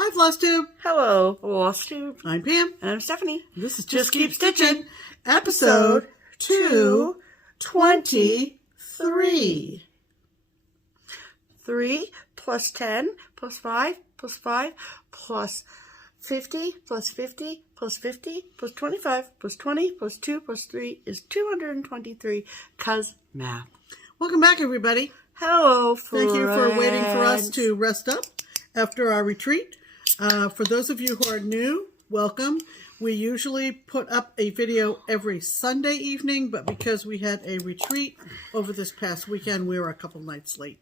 Hi, FlossTube. Hello, FlossTube. I'm Pam. And I'm Stephanie. This is Just Keep Stitching, episode 223. 3 plus 10 plus 5 plus 5 plus 50 plus 50 plus 50 plus 25 plus 20 plus 2 plus 3 is 223, 'cause math. Welcome back, everybody. Hello, friends. Thank you for waiting for us to rest up after our retreat. For those of you who are new, welcome. We usually put up a video every Sunday evening, but because we had a retreat over this past weekend, we were a couple nights late.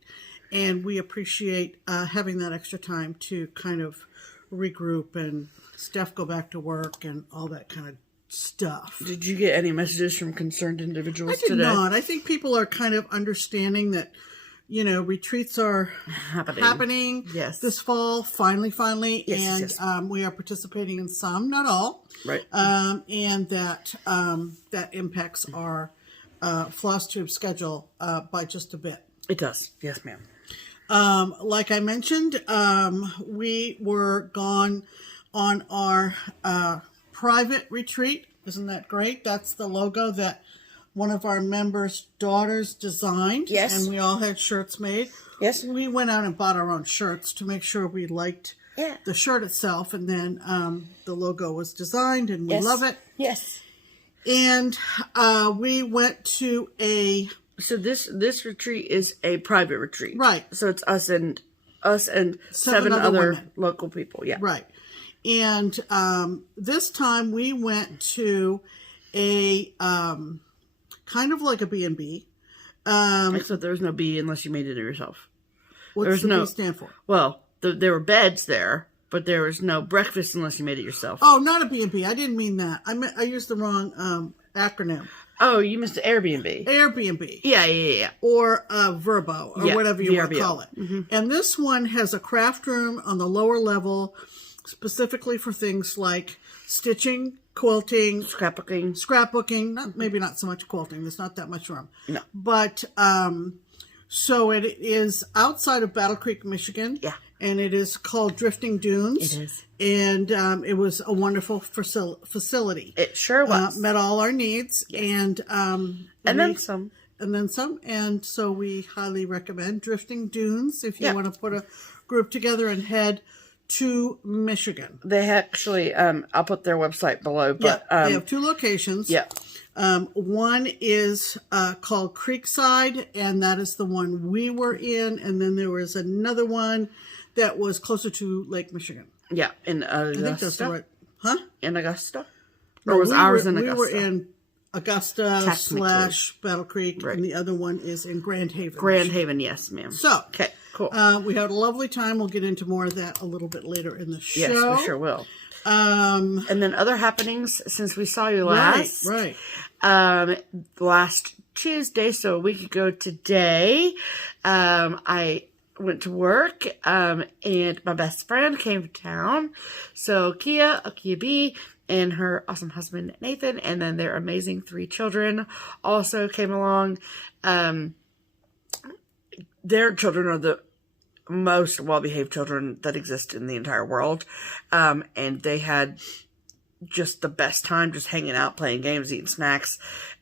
And we appreciate having that extra time to kind of regroup and Steph go back to work and all that kind of stuff. Did you get any messages from concerned individuals today? I did not. I think people are kind of understanding that, you know, retreats are happening yes. this fall, finally, yes, and we are participating in some, not all, right? And that that impacts our FlossTube schedule by just a bit. It does, yes, ma'am. Like I mentioned, we were gone on our private retreat. Isn't that great? That's the logo that one of our members' daughters designed. Yes. And we all had shirts made. Yes. We went out and bought our own shirts to make sure we liked the shirt itself. And then the logo was designed and we love it. Yes. And we went to a... So this retreat is a private retreat. Right. So it's us and seven other women. Local people. Yeah. Right. And this time we went to a... kind of like a B&B. Except there was no B unless you made it yourself. What's the B stand for? Well, there were beds there, but there was no breakfast unless you made it yourself. Oh, not a B&B. I didn't mean that. I used the wrong acronym. Oh, you missed the Airbnb. Airbnb. Yeah. Or Verbo, or whatever you want to call it. Mm-hmm. And this one has a craft room on the lower level, specifically for things like stitching, quilting, scrapbooking, maybe not so much quilting. There's not that much room. No. But so it is outside of Battle Creek, Michigan. Yeah. And it is called Drifting Dunes. It is. And it was a wonderful facility. It sure was. Met all our needs. Yes. And then some. And then some. And so we highly recommend Drifting Dunes if you want to put a group together and head to Michigan. They actually, I'll put their website below, but they have two locations. Yeah. One is called Creekside, and that is the one we were in. And then there was another one that was closer to Lake Michigan. Yeah, in Augusta. I think that's the right. Huh? In Augusta? Or was ours in Augusta? We were in Augusta / Battle Creek, and the other one is in Grand Haven. Grand Haven, yes, ma'am. So, okay, cool. We had a lovely time. We'll get into more of that a little bit later in the show. Yes, we sure will. And then other happenings since we saw you last. Right. Last Tuesday, so a week ago today, I went to work, and my best friend came to town. So Kea B, and her awesome husband, Nathan, and then their amazing 3 children also came along. Their children are the most well-behaved children that exist in the entire world. And they had just the best time just hanging out, playing games, eating snacks.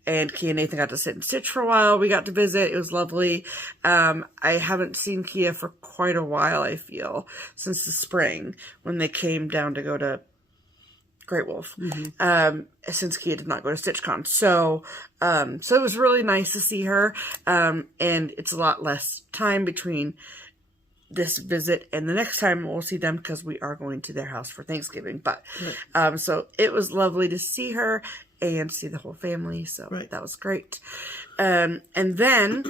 And Kea and Nathan got to sit and stitch for a while. We got to visit. It was lovely. I haven't seen Kea for quite a while, I feel, since the spring when they came down to go to Great Wolf. Since Kea did not go to StitchCon. So it was really nice to see her. And it's a lot less time between this visit and the next time we'll see them because we are going to their house for Thanksgiving. But so it was lovely to see her and see the whole family. So that was great. And then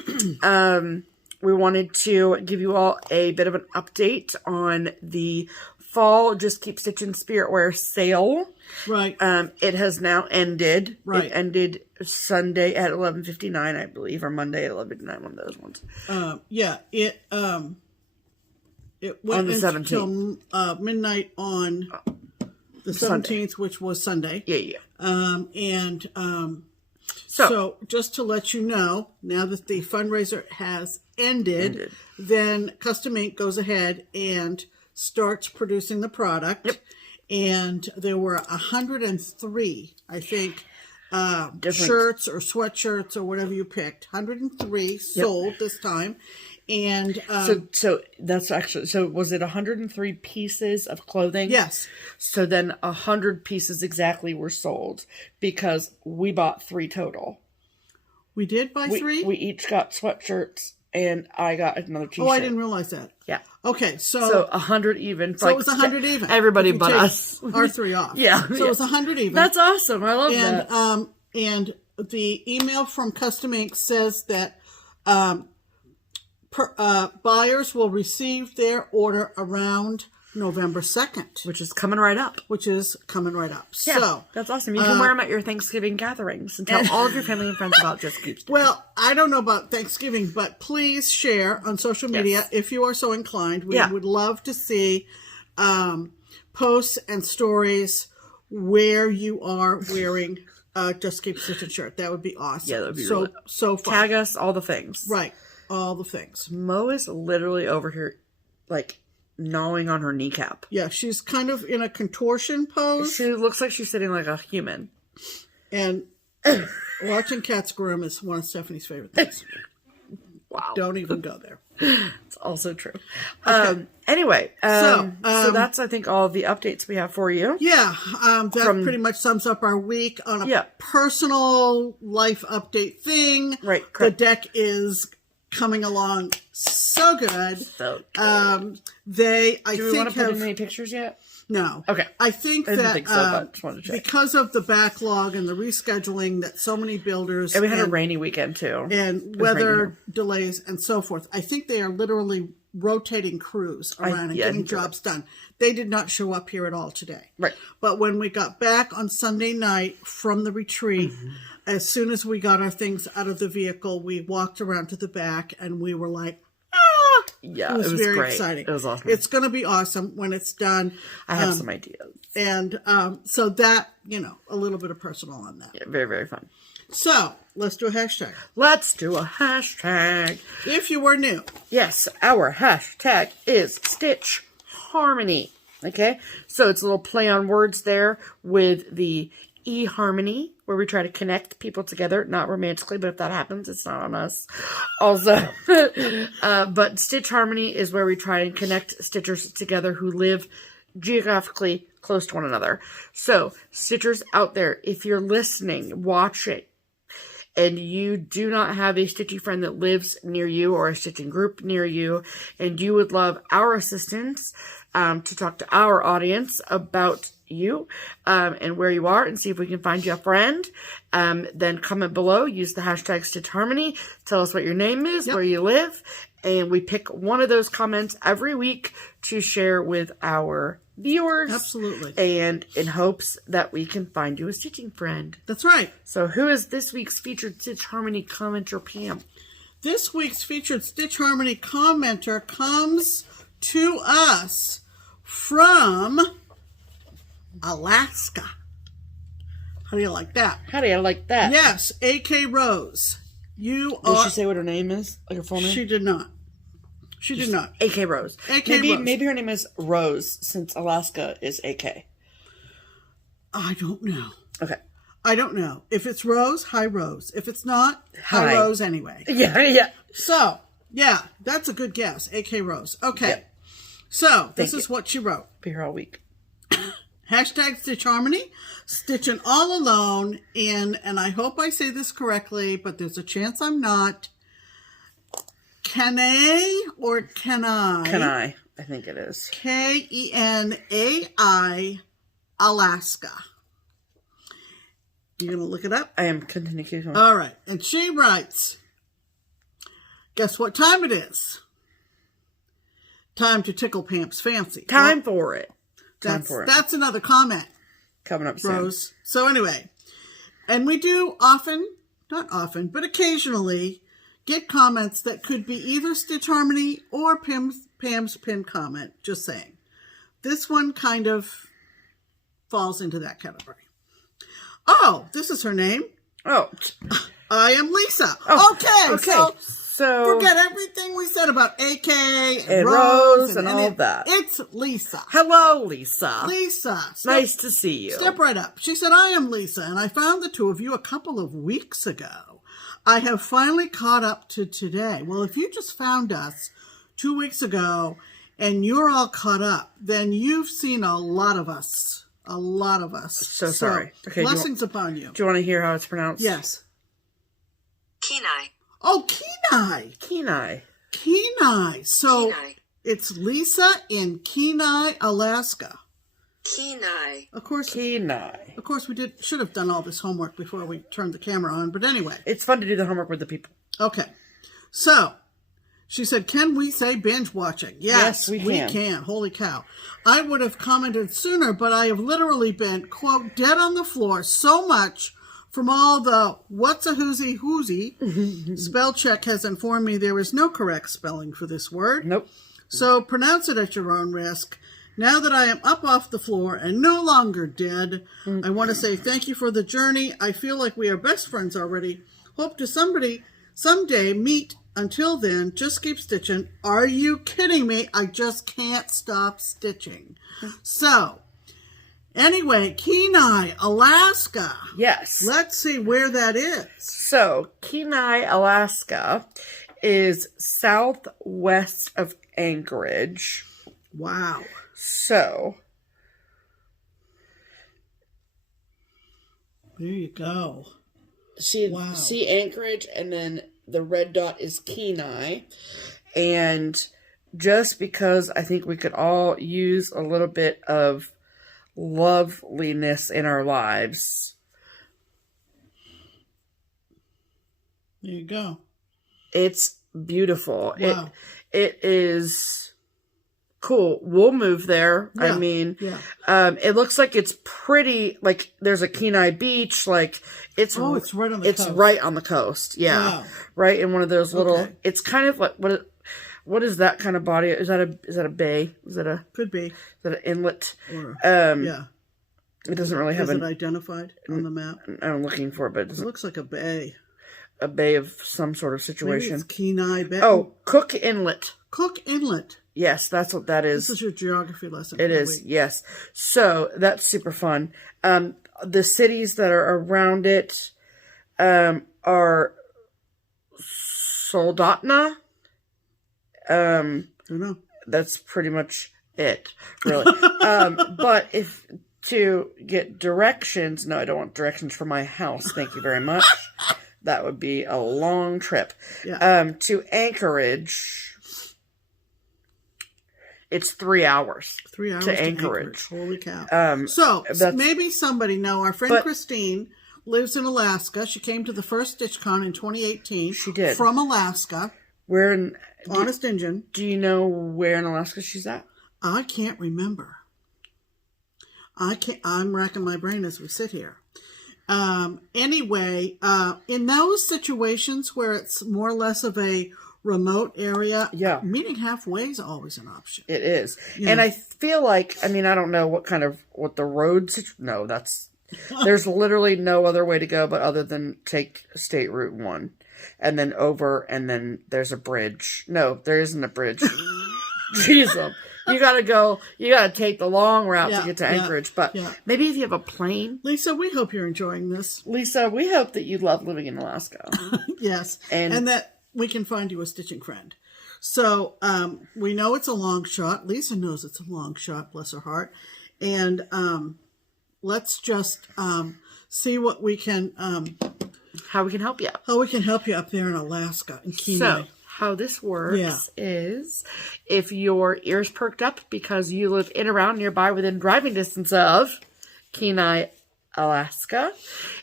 we wanted to give you all a bit of an update on the fall Just Keep Stitchin' Spirit Wear sale. Right. It has now ended. Right. It ended Sunday at 11:59, I believe, or Monday at 11:59, one of those ones. It went on the 17th. Until midnight on the 17th, Sunday. Which was Sunday. Yeah. So just to let you know, now that the fundraiser has ended, then Custom Ink goes ahead and starts producing the product. Yep. And there were 103, I think, shirts or sweatshirts or whatever you picked. 103 sold this time. And so that's actually, so was it 103 pieces of clothing? Yes. So then 100 pieces exactly were sold because we bought 3 total. We did buy 3? We each got sweatshirts and I got another t-shirt. Oh, I didn't realize that. Yeah. Okay, so 100 even. So it was 100 even. Everybody but us. Our 3 off. Yeah. So it was 100 even. That's awesome. I love that. And the email from Custom Ink says that buyers will receive their order around November 2nd. Which is coming right up. Yeah, So that's awesome. You can wear them at your Thanksgiving gatherings and tell all of your family and friends about Just Keep Stitchin'. Well, I don't know about Thanksgiving, but please share on social media if you are so inclined. We would love to see posts and stories where you are wearing Just Keep Stitchin' shirt. That would be awesome. Yeah, that would be really so fun. Tag us, all the things. Right. All the things. Mo is literally over here, like, gnawing on her kneecap. Yeah, she's kind of in a contortion pose. She looks like she's sitting like a human. And watching cats groom is one of Stephanie's favorite things. Wow. Don't even go there. It's also true. Okay. Anyway, so that's, I think, all the updates we have for you. Yeah, that pretty much sums up our week on a personal life update thing. Right, The correct. deck is coming along so good. So good. Do we want to put in any pictures yet? No. Okay. I think I didn't that think so, but just wanted to check. because of the backlog and the rescheduling that so many builders... And we had a rainy weekend, too. And weather delays and so forth. I think they are literally rotating crews around and getting jobs done. They did not show up here at all today. Right. But when we got back on Sunday night from the retreat, as soon as we got our things out of the vehicle, we walked around to the back and we were like, yeah, it was very great. exciting. It was awesome. It's going to be awesome when it's done. I have some ideas. And so that, a little bit of personal on that. Yeah, very, very fun. So let's do a hashtag. Let's do a hashtag. If you were new. Yes, our hashtag is Stitch Harmony. Okay, so it's a little play on words there with the eHarmony, where we try to connect people together, not romantically, but if that happens, it's not on us. Also, but Stitch Harmony is where we try and connect stitchers together who live geographically close to one another. So, stitchers out there, if you're listening, watching, and you do not have a stitchy friend that lives near you or a stitching group near you, and you would love our assistance to talk to our audience about you and where you are and see if we can find you a friend, then comment below, use the hashtag Stitch Harmony, tell us what your name is, where you live, and we pick one of those comments every week to share with our viewers. Absolutely. And in hopes that we can find you a stitching friend. That's right. So who is this week's featured Stitch Harmony commenter, Pam? This week's featured Stitch Harmony commenter comes to us from Alaska. How do you like that? How do you like that? Yes, A.K. Rose. Did she say what her name is? Like her full name? She did not. She did not. A.K. Rose. A.K. Rose. Maybe her name is Rose, since Alaska is A.K. I don't know. Okay. I don't know. If it's Rose, hi Rose. If it's not, hi Rose anyway. Yeah. So, yeah, that's a good guess. A.K. Rose. Okay. Yep. So, this is what she wrote. Be here all week. Hashtag Stitch Harmony, stitching all alone in, and I hope I say this correctly, but there's a chance I'm not, Kenai or Kenai? Kenai, I think it is. Kenai, Alaska. You going to look it up? I am. Continue. All right. And she writes, guess what time it is? Time to tickle Pam's fancy. Time for it. That's another comment. Coming up soon. Rose. So anyway, and we do often, not often, but occasionally get comments that could be either Stitch Harmony or Pam's Pin Comment. Just saying. This one kind of falls into that category. Oh, this is her name. Oh. I am Lisa. Oh, okay. So forget everything we said about AK and Rose and all that. It's Lisa. Hello, Lisa. Lisa. Nice to see you. Step right up. She said, I am Lisa, and I found the two of you a couple of weeks ago. I have finally caught up to today. Well, if you just found us 2 weeks ago and you're all caught up, then you've seen a lot of us. A lot of us. So sorry. Okay, blessings upon you. Do you want to hear how it's pronounced? Yes. Kenai. Oh, Kenai. Kenai. Kenai. So Kenai. it's Lisa in Kenai, Alaska. Kenai. Of course. Kenai. Of course, we should have done all this homework before we turned the camera on. But anyway. It's fun to do the homework with the people. Okay. So, she said, can we say binge watching? Yes, we can. Holy cow. I would have commented sooner, but I have literally been, quote, dead on the floor so much from all the what's a whoozy. Spell check has informed me there is no correct spelling for this word. Nope. So pronounce it at your own risk. Now that I am up off the floor and no longer dead, I want to say thank you for the journey. I feel like we are best friends already. Hope to someday meet. Until then, just keep stitching. Are you kidding me? I just can't stop stitching. So, anyway, Kenai, Alaska. Yes. Let's see where that is. So, Kenai, Alaska is southwest of Anchorage. Wow. So, there you go. See Anchorage, and then the red dot is Kenai. And just because I think we could all use a little bit of loveliness in our lives. There you go. It's beautiful. Wow. It is cool. We'll move there. Yeah. I mean, yeah. It looks like it's pretty, like there's a Kenai beach, like it's right on the coast. Right on the coast. Yeah. Wow. Right in one of those little, it's kind of like, what is that kind of body? Is that a bay? Is that a, could be. Is that an inlet? Or, yeah. It doesn't really have it identified on the map? I'm looking for it, but it looks like a bay. A bay of some sort of situation. Maybe it's Kenai Bay. Oh, Cook Inlet. Cook Inlet. Yes, that's what that is. This is your geography lesson. It is, yes. So, that's super fun. The cities that are around it are Soldotna. I don't know. That's pretty much it, really. But if to get directions, no, I don't want directions for my house. Thank you very much. That would be a long trip. Yeah. To Anchorage, it's 3 hours. 3 hours to Anchorage. Holy cow. So, maybe somebody our friend Christine lives in Alaska. She came to the first StitchCon in 2018. She did. From Alaska. Where in... Honest Injun. Do you know where in Alaska she's at? I can't remember. I'm racking my brain as we sit here. Anyway, in those situations where it's more or less of a remote area, meeting halfway is always an option. It is. Yeah. And I feel like, I mean, I don't know what the roads, no, there's literally no other way to go but other than take State Route 1 and then over, and then there's a bridge. No, there isn't a bridge. Jeez, you gotta take the long route to get to Anchorage. But maybe if you have a plane. Lisa, we hope you're enjoying this. Lisa, we hope that you love living in Alaska. Yes. And that we can find you a stitching friend. So we know it's a long shot. Lisa knows it's a long shot, bless her heart. And let's just see what we can... how we can help you. How we can help you up there in Alaska. In Kenai. So, how this works is if your ears perked up because you live in, around, nearby, within driving distance of Kenai, Alaska,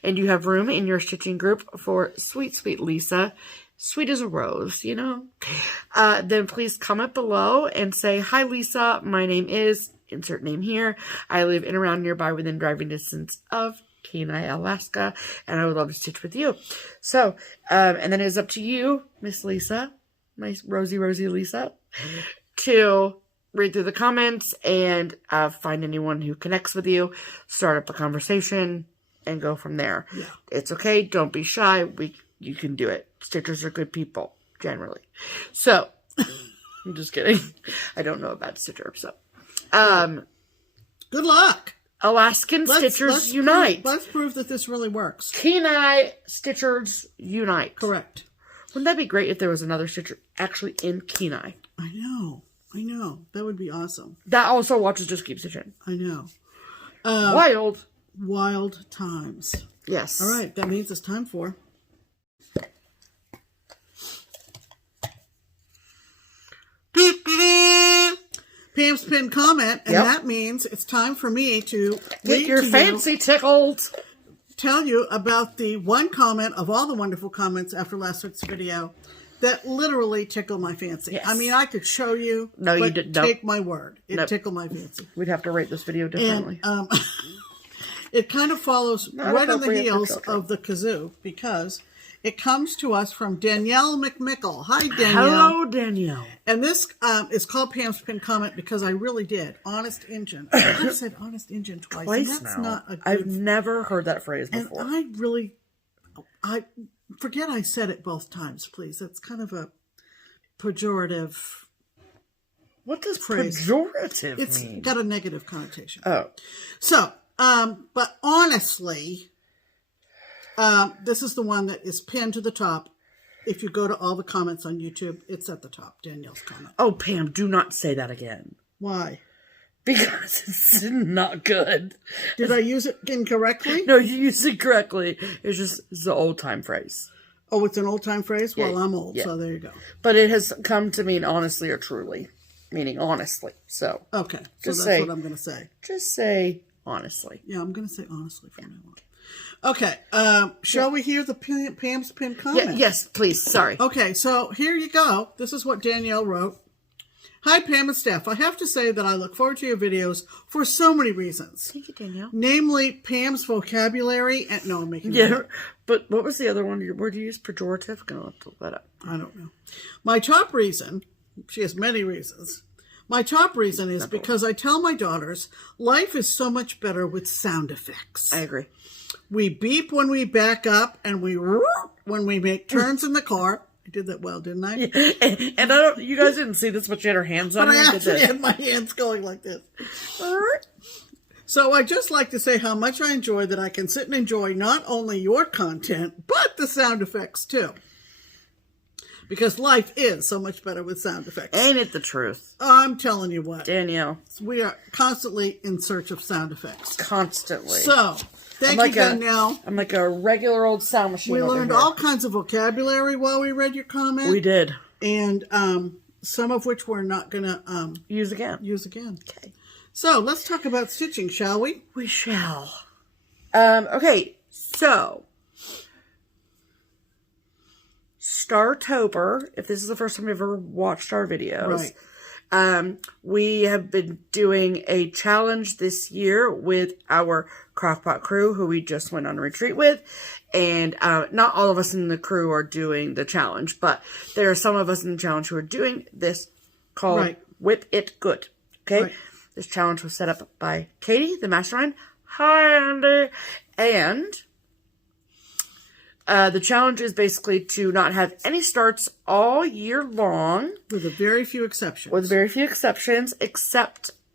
and you have room in your stitching group for sweet, sweet Lisa, sweet as a rose, you know, then please comment below and say, hi, Lisa, my name is, insert name here. I live in, around, nearby, within driving distance of Kenai, Alaska, and I would love to stitch with you. So, and then it's up to you, Miss Lisa, nice rosy Lisa, to read through the comments and find anyone who connects with you, start up a conversation, and go from there. Yeah. It's okay. Don't be shy. You can do it. Stitchers are good people. generally. So, I'm just kidding. I don't know about stitcher, so. Good luck. Alaskan Stitchers Unite. Let's prove that this really works. Kenai Stitchers Unite. Correct. Wouldn't that be great if there was another stitcher actually in Kenai? I know. That would be awesome. That also watches Just Keep Stitching. I know. Wild times. Yes. All right. That means it's time for... Pam's Pin Comment, and that means it's time for me to get your fancy tickled. Tell you about the one comment of all the wonderful comments after last week's video that literally tickled my fancy. Yes. I mean, I could show you. No, but you didn't. Take my word. It tickled my fancy. We'd have to rate this video differently. And, it kind of follows right on the heels of the kazoo because it comes to us from Danielle McMickle. Hi, Danielle. Hello, Danielle. And this is called Pam's Pin Comment because I really did. Honest Injun. I've said Honest Injun twice and that's now. Not a good... I've never heard that phrase before. And I forget I said it both times, please. That's kind of a pejorative. What does phrase. Pejorative mean? It's got a negative connotation. Oh. So, but honestly... this is the one that is pinned to the top. If you go to all the comments on YouTube, it's at the top, Danielle's comment. Oh, Pam, do not say that again. Why? Because it's not good. Did I use it incorrectly? No, you used it correctly. It's an old-time phrase. Oh, it's an old-time phrase? Yeah, well, I'm old, yeah. so there you go. But it has come to mean honestly or truly, meaning honestly. So, okay, so that's what I'm going to say. Just say honestly. Yeah, I'm going to say honestly from now on. Okay, shall we hear the Pam's Pin Comment? Yeah, yes, please. Sorry. Okay, so here you go. This is what Danielle wrote. Hi, Pam and Steph. I have to say that I look forward to your videos for so many reasons. Thank you, Danielle. Namely, Pam's vocabulary and... No, I'm making that up. Yeah, but what was the other one? Word you used? Pejorative? I'm going to have to look that up. I don't know. My top reason... She has many reasons. My top reason is because I tell my daughters life is so much better with sound effects. I agree. We beep when we back up, and we when we make turns in the car. I did that well, didn't I? Yeah. And I don't. You guys didn't see this, but she had her hands on. But I actually had my hands going like this. So I just like to say how much I enjoy that I can sit and enjoy not only your content, but the sound effects too. Because life is so much better with sound effects. Ain't it the truth? I'm telling you what. Danielle. We are constantly in search of sound effects. Constantly. So, thank you, Danielle. I'm like a regular old sound machine. We learned all kinds of vocabulary while we read your comment. We did. And some of which we're not going to use again. Okay. So, let's talk about stitching, shall we? We shall. Okay, so... Startober, if this is the first time you've ever watched our videos, right. We have been doing a challenge this year with our Crock Pot Crew, who we just went on a retreat with. And not all of us in the crew are doing the challenge, but there are some of us in the challenge who are doing this called Whip It Good. Okay? Right. This challenge was set up by Katie, the mastermind. Hi, Andy. And... the challenge is basically to not have any starts all year long. With a very few exceptions.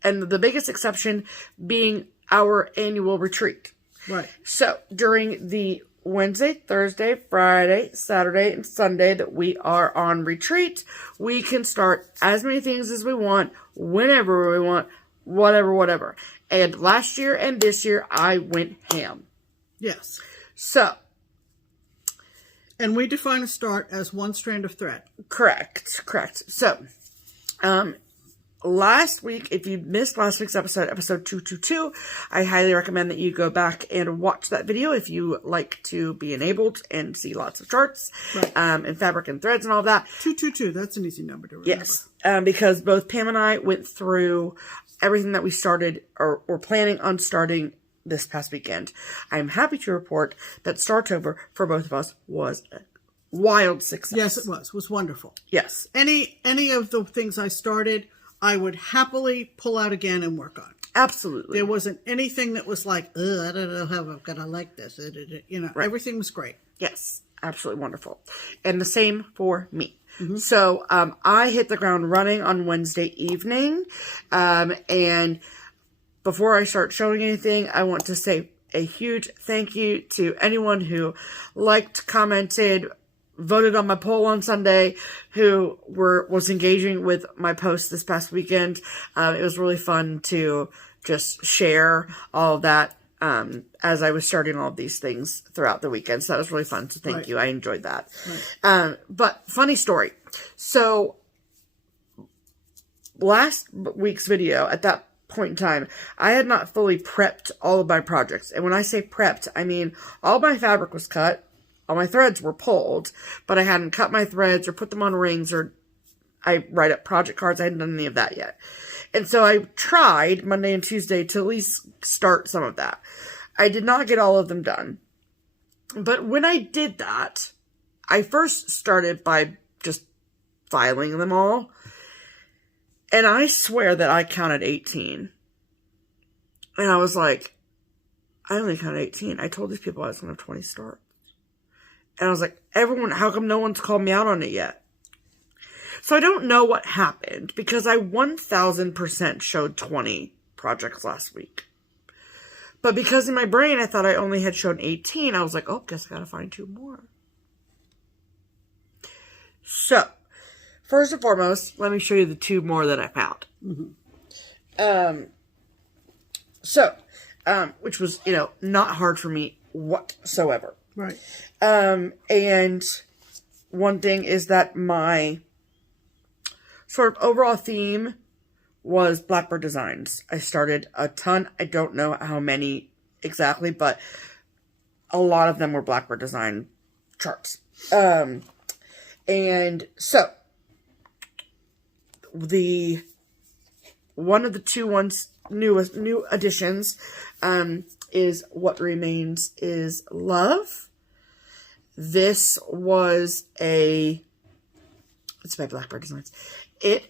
And the biggest exception being our annual retreat. Right. So, during the Wednesday, Thursday, Friday, Saturday, and Sunday that we are on retreat, we can start as many things as we want, whenever we want, whatever. And last year and this year, I went ham. Yes. So... And we define a start as one strand of thread. Correct. So, last week, if you missed last week's episode 222, I highly recommend that you go back and watch that video if you like to be enabled and see lots of charts, and fabric and threads and all that. 222, that's an easy number to remember. Yes, because both Pam and I went through everything that we started or were planning on starting this past weekend. I'm happy to report that Startober for both of us was a wild success. Yes, it was. It was wonderful. Yes. Any of the things I started, I would happily pull out again and work on. Absolutely. There wasn't anything that was like, I don't know how I'm going to like this. Everything was great. Yes. Absolutely wonderful. And the same for me. So I hit the ground running on Wednesday evening. And before I start showing anything, I want to say a huge thank you to anyone who liked, commented, voted on my poll on Sunday, who was engaging with my post this past weekend. It was really fun to just share all of that as I was starting all of these things throughout the weekend. So that was really fun. So thank you. I enjoyed that. But funny story. So last week's video, at that point in time, I had not fully prepped all of my projects. And when I say prepped, I mean all my fabric was cut, all my threads were pulled, but I hadn't cut my threads or put them on rings, or I write up project cards. I hadn't done any of that yet. And so I tried Monday and Tuesday to at least start some of that. I did not get all of them done. But when I did that, I first started by just filing them all. And I swear that I counted 18. And I was like, I only counted 18. I told these people I was going to have 20 starts. And I was like, how come no one's called me out on it yet? So I don't know what happened, because I 1000% showed 20 projects last week. But because in my brain I thought I only had shown 18, I was like, oh, guess I gotta find 2 more. So, first and foremost, let me show you the 2 more that I found. Which was, not hard for me whatsoever. Right. And one thing is that my sort of overall theme was Blackbird designs. I started a ton. I don't know how many exactly, but a lot of them were Blackbird design charts. And so one of the 2 new additions, is What Remains is Love. This was it's by Blackbird Designs. It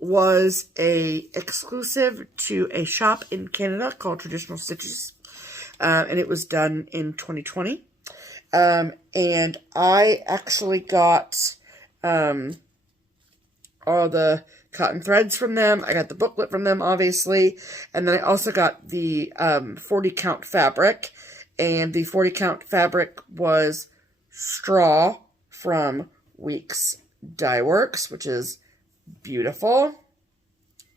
was a exclusive to a shop in Canada called Traditional Stitches. And it was done in 2020. And I actually got all the cotton threads from them. I got the booklet from them, obviously. And then I also got the 40 count fabric. And the 40 count fabric was straw from Weeks Dye Works, which is beautiful.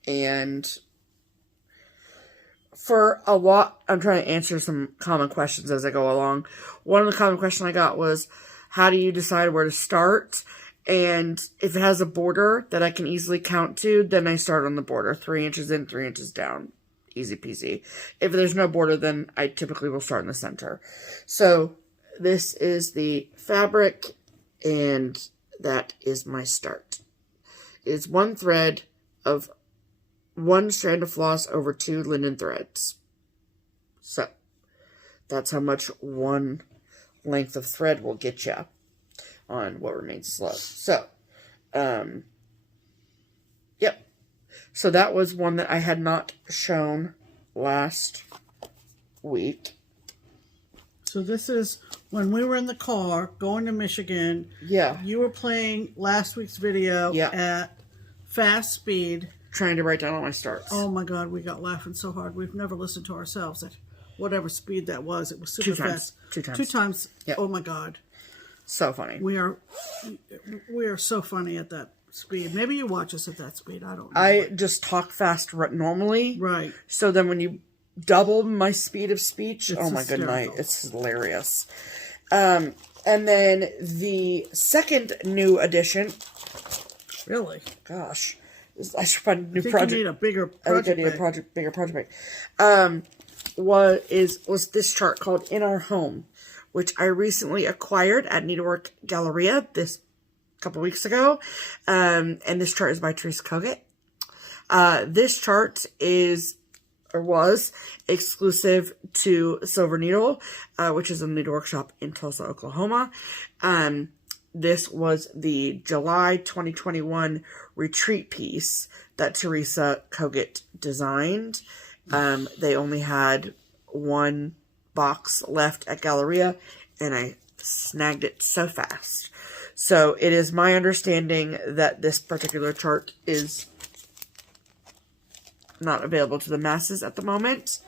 And for a lot, I'm trying to answer some common questions as I go along. One of the common questions I got was, how do you decide where to start? And if it has a border that I can easily count to, then I start on the border. 3 inches in, 3 inches down. Easy peasy. If there's no border, then I typically will start in the center. So this is the fabric, and that is my start. It's 1 thread of 1 strand of floss over 2 linen threads. So that's how much 1 length of thread will get you on What Remains is Love. So, yep. So that was one that I had not shown last week. So this is when we were in the car going to Michigan. Yeah. You were playing last week's video at fast speed. Trying to write down all my starts. Oh my God, we got laughing so hard. We've never listened to ourselves at whatever speed that was. It was super fast. 2 times. 2 times. Yep. Oh my God. So funny. We are so funny at that speed. Maybe you watch us at that speed. I don't know. I just talk fast normally. Right. So then when you double my speed of speech, oh my good night, hysterical. it's hilarious. And then the second new addition. Really? Gosh. I should find a new I think project. you need a bigger I think I need a bigger project bag. Was this chart called In Our Home, which I recently acquired at Needlework Galleria this couple weeks ago. And this chart is by Teresa Kogut. This chart was exclusive to Silver Needle, which is a needlework shop in Tulsa, Oklahoma. This was the July 2021 retreat piece that Teresa Kogut designed. They only had 1 box left at Galleria, and I snagged it so fast. So it is my understanding that this particular chart is not available to the masses at the moment.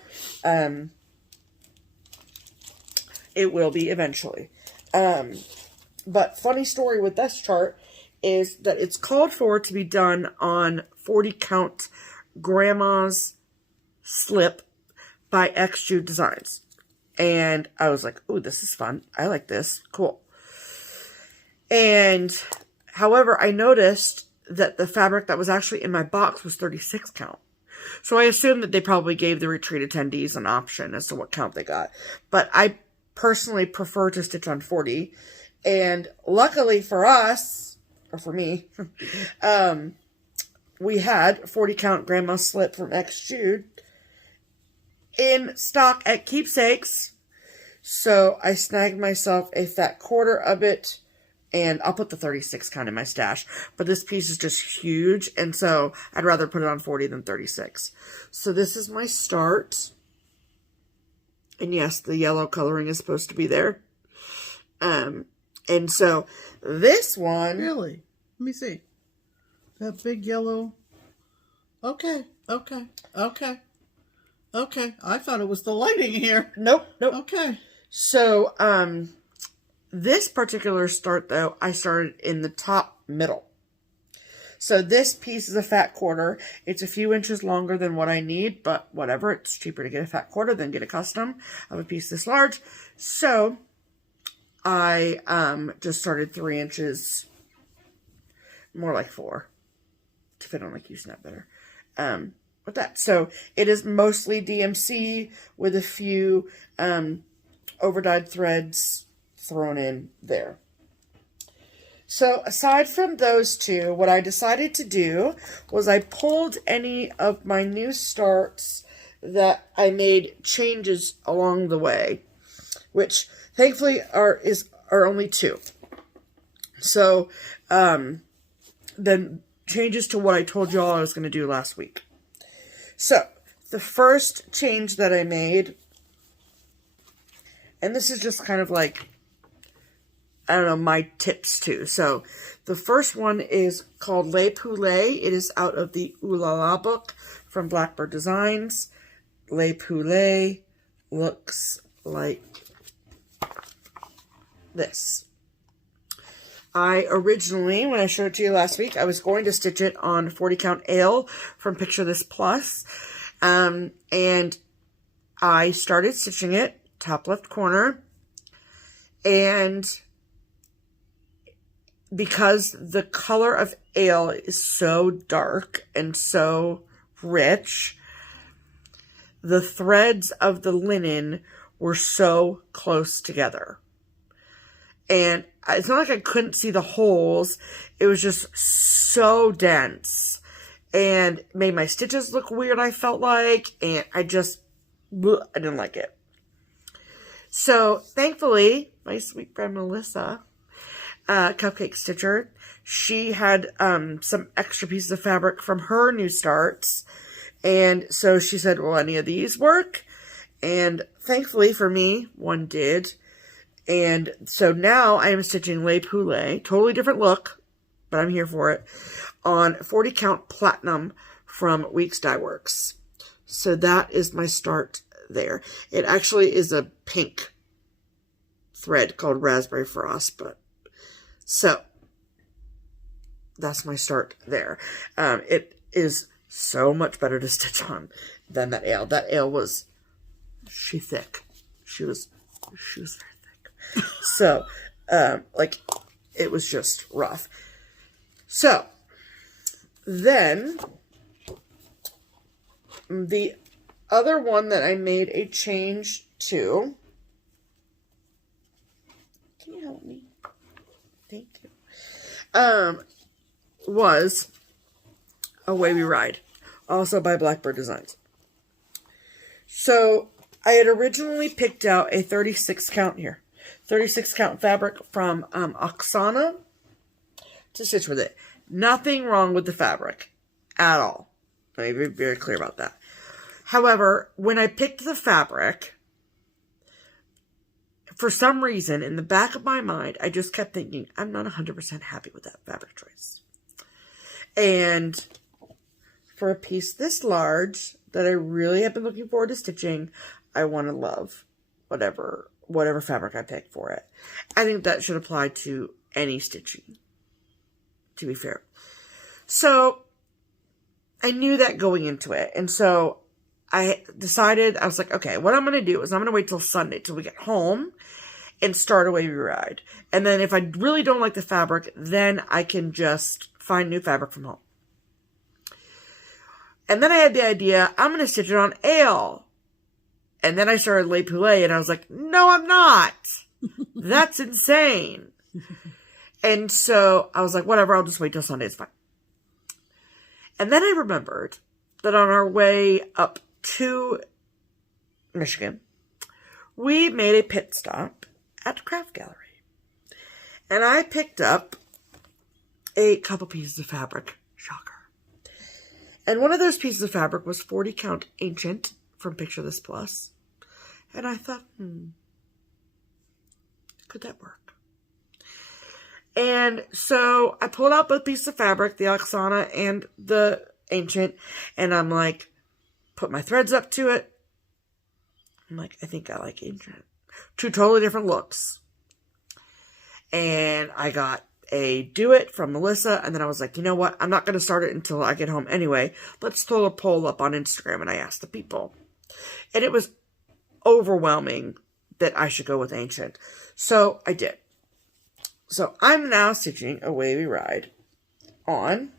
It will be eventually. But funny story with this chart is that it's called for to be done on 40 count grandma's slip by xJudesign. And I was like, ooh, this is fun. I like this. Cool. And however, I noticed that the fabric that was actually in my box was 36 count. So I assumed that they probably gave the retreat attendees an option as to what count they got. But I personally prefer to stitch on 40. And luckily for us, or for me, we had 40 count grandma slip from xJude in stock at Keepsakes. So I snagged myself a fat quarter of it, and I'll put the 36 count in my stash. But this piece is just huge, and so I'd rather put it on 40 than 36. So this is my start. And yes, the yellow coloring is supposed to be there. And so this one... Really? Let me see. That big yellow... Okay. I thought it was the lighting here. Nope. Okay. So, this particular start, though, I started in the top middle. So this piece is a fat quarter. It's a few inches longer than what I need, but whatever. It's cheaper to get a fat quarter than get a custom of a piece this large. So I just started 3 inches, more like 4, to fit on like you snap better. With that. So it is mostly DMC with a few overdyed threads thrown in there. So aside from those two, what I decided to do was I pulled any of my new starts that I made changes along the way, which thankfully are only 2. So then changes to what I told you all I was going to do last week. So the first change that I made, and this is just kind of like, I don't know, my tips too. So the first one is called Le Poulet. It is out of the Ooh La La book from Blackbird Designs. Le Poulet looks like this. I originally, when I showed it to you last week, I was going to stitch it on 40 count ale from Picture This Plus. And I started stitching it, top left corner. And because the color of ale is so dark and so rich, the threads of the linen were so close together. And it's not like I couldn't see the holes. It was just so dense. And made my stitches look weird, I felt like. And I didn't like it. So, thankfully, my sweet friend Melissa, Cupcake Stitcher, she had some extra pieces of fabric from her new starts. And so she said, will any of these work? And thankfully for me, one did. And so now I am stitching Le Poulet, totally different look, but I'm here for it, on 40 count platinum from Weeks Dye Works. So that is my start there. It actually is a pink thread called Raspberry Frost, but so that's my start there. It is so much better to stitch on than that ale. That ale was, thick. She was very thick. So, like, it was just rough. So, then, the other one that I made a change to, can you help me? Thank you. Was a Wavy Ride, also by Blackbird Designs. So, I had originally picked out a 36 count here. 36 count fabric from Oksana to stitch with it. Nothing wrong with the fabric at all. Let me be very clear about that. However, when I picked the fabric, for some reason, in the back of my mind, I just kept thinking, I'm not 100% happy with that fabric choice. And for a piece this large that I really have been looking forward to stitching, I want to love whatever fabric I pick for it. I think that should apply to any stitching, to be fair. So I knew that going into it. And so I decided, I was like, okay, what I'm going to do is I'm going to wait till Sunday, till we get home, and start a Wavy Ride. And then if I really don't like the fabric, then I can just find new fabric from home. And then I had the idea, I'm going to stitch it on ale. And then I started Le Poulet, and I was like, no, I'm not. That's insane. And so I was like, whatever, I'll just wait till Sunday, it's fine. And then I remembered that on our way up to Michigan, we made a pit stop at Craft Gallery. And I picked up a couple pieces of fabric. Shocker. And one of those pieces of fabric was 40 count Ancient from Picture This Plus. And I thought, could that work? And so I pulled out both pieces of fabric, the Oksana and the Ancient, and I'm like, put my threads up to it. I'm like, I think I like Ancient. Two totally different looks. And I got a Do It from Melissa, and then I was like, you know what? I'm not going to start it until I get home anyway. Let's throw a poll up on Instagram, and I asked the people. And it was overwhelming that I should go with Ancient. So I did. So I'm now stitching a Wavy Ride on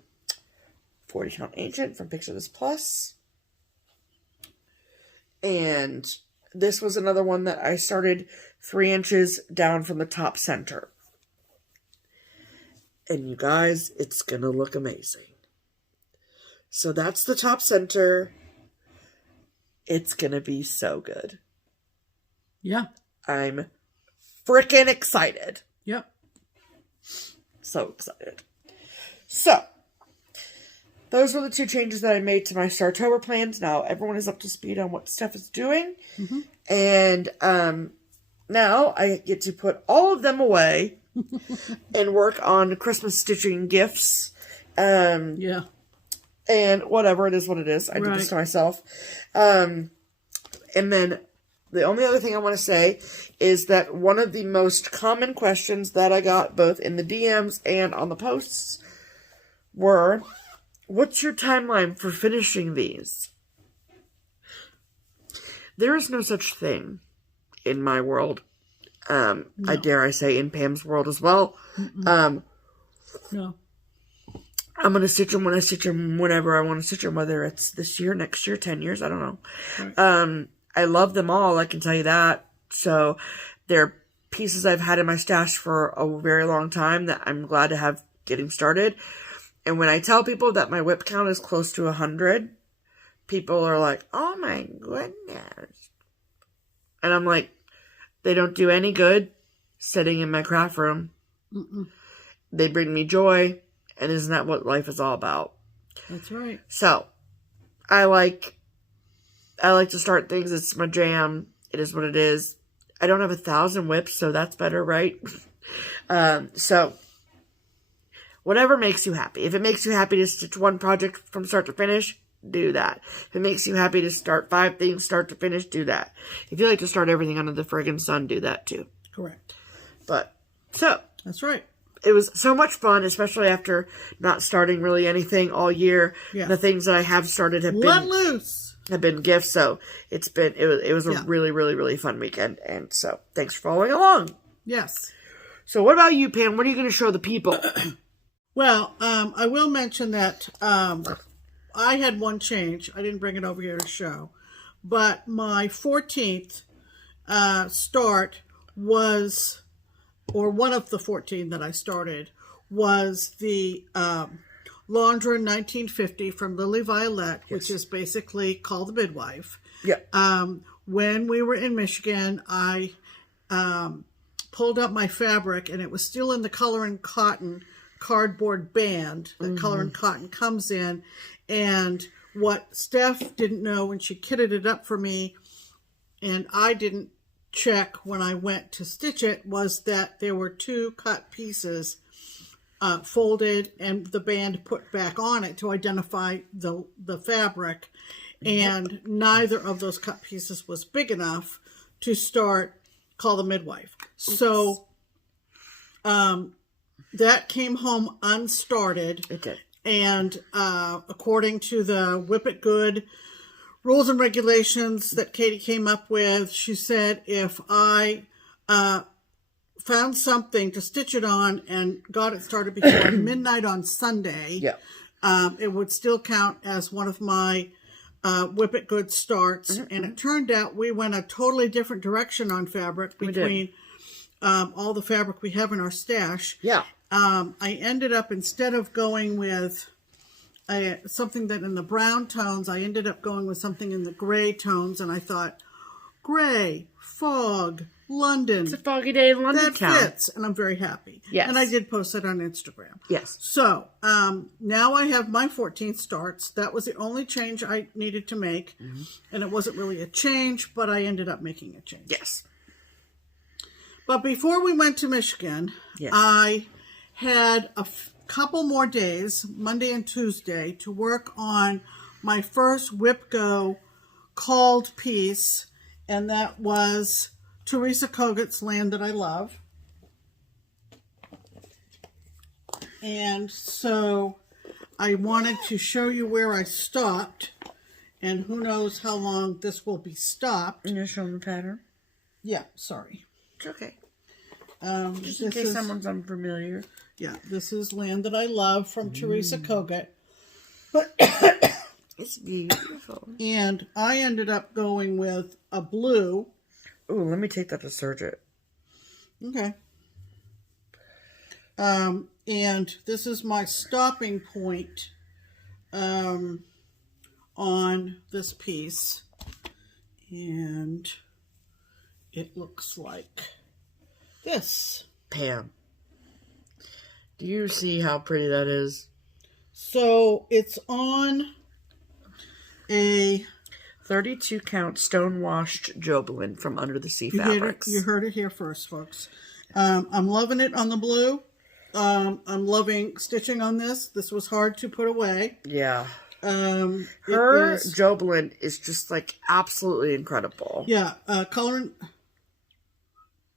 40 count Ancient from Picture This Plus. And this was another one that I started 3 inches down from the top center. And you guys, it's going to look amazing. So that's the top center. It's going to be so good. Yeah. I'm freaking excited. Yep. So excited. So, those were the 2 changes that I made to my Startober plans. Now, everyone is up to speed on what Steph is doing. Mm-hmm. And now I get to put all of them away and work on Christmas stitching gifts. Yeah. And whatever, it is what it is. I do this to myself. And then the only other thing I want to say is that one of the most common questions that I got both in the DMs and on the posts were, what's your timeline for finishing these? There is no such thing in my world. No. I dare I say in Pam's world as well. No. I'm going to stitch them when I stitch them, whenever I want to stitch them, whether it's this year, next year, 10 years, I don't know. Right. I love them all, I can tell you that. So they're pieces I've had in my stash for a very long time that I'm glad to have getting started. And when I tell people that my whip count is close to 100, people are like, oh my goodness. And I'm like, they don't do any good sitting in my craft room. Mm-mm. They bring me joy, and isn't that what life is all about? That's right. So, I like to start things. It's my jam. It is what it is. I don't have 1,000 whips, so that's better, right? So, whatever makes you happy. If it makes you happy to stitch one project from start to finish, do that. If it makes you happy to start 5 things start to finish, do that. If you like to start everything under the friggin' sun, do that too. Correct. But, so. That's right. It was so much fun, especially after not starting really anything all year. Yeah. The things that I have started have been gifts. So it was a really, really, really fun weekend. And so thanks for following along. Yes. So what about you, Pam? What are you going to show the people? Well, I will mention that I had one change. I didn't bring it over here to show. But my 14th start was, or one of the 14 that I started, was the Laundra 1950 from Lily Violet, yes, which is basically Call the Midwife. Yeah. When we were in Michigan, I pulled up my fabric, and it was still in the Color and Cotton cardboard band that Color and Cotton comes in. And what Steph didn't know when she kitted it up for me, and I didn't check when I went to stitch it was that there were 2 cut pieces folded and the band put back on it to identify the fabric, and neither of those cut pieces was big enough to start Call the Midwife. Oops. So that came home unstarted. It did. And according to the Whip It Good rules and regulations that Katie came up with, she said if I found something to stitch it on and got it started before midnight on Sunday, it would still count as one of my Whip It Good starts. And it turned out we went a totally different direction on fabric between all the fabric we have in our stash. Yeah. I ended up, instead of going with something that in the brown tones, I ended up going with something in the gray tones, and I thought, gray, fog, London. It's a foggy day in London that town. fits, and I'm very happy. Yes. And I did post it on Instagram. Yes. So, now I have my 14 starts. That was the only change I needed to make, and it wasn't really a change, but I ended up making a change. Yes. But before we went to Michigan, I had a couple more days, Monday and Tuesday, to work on my first WIPGO called piece, and that was Teresa Koget's Land That I Love. And so I wanted to show you where I stopped, and who knows how long this will be stopped. And you're showing the pattern? Yeah, sorry. It's okay. Just in case someone's unfamiliar. Yeah, this is Land That I Love from Teresa Koget. It's beautiful. And I ended up going with a blue. Ooh, let me take that to serge it. Okay. And this is my stopping point on this piece. And it looks like this. Pam, do you see how pretty that is? So it's on a 32 count stone washed Jobelin from Under the Sea Fabrics. You heard it here first, folks. I'm loving it on the blue. I'm loving stitching on this. This was hard to put away. Yeah. Her Jobelin is just like absolutely incredible. Yeah. Coloring.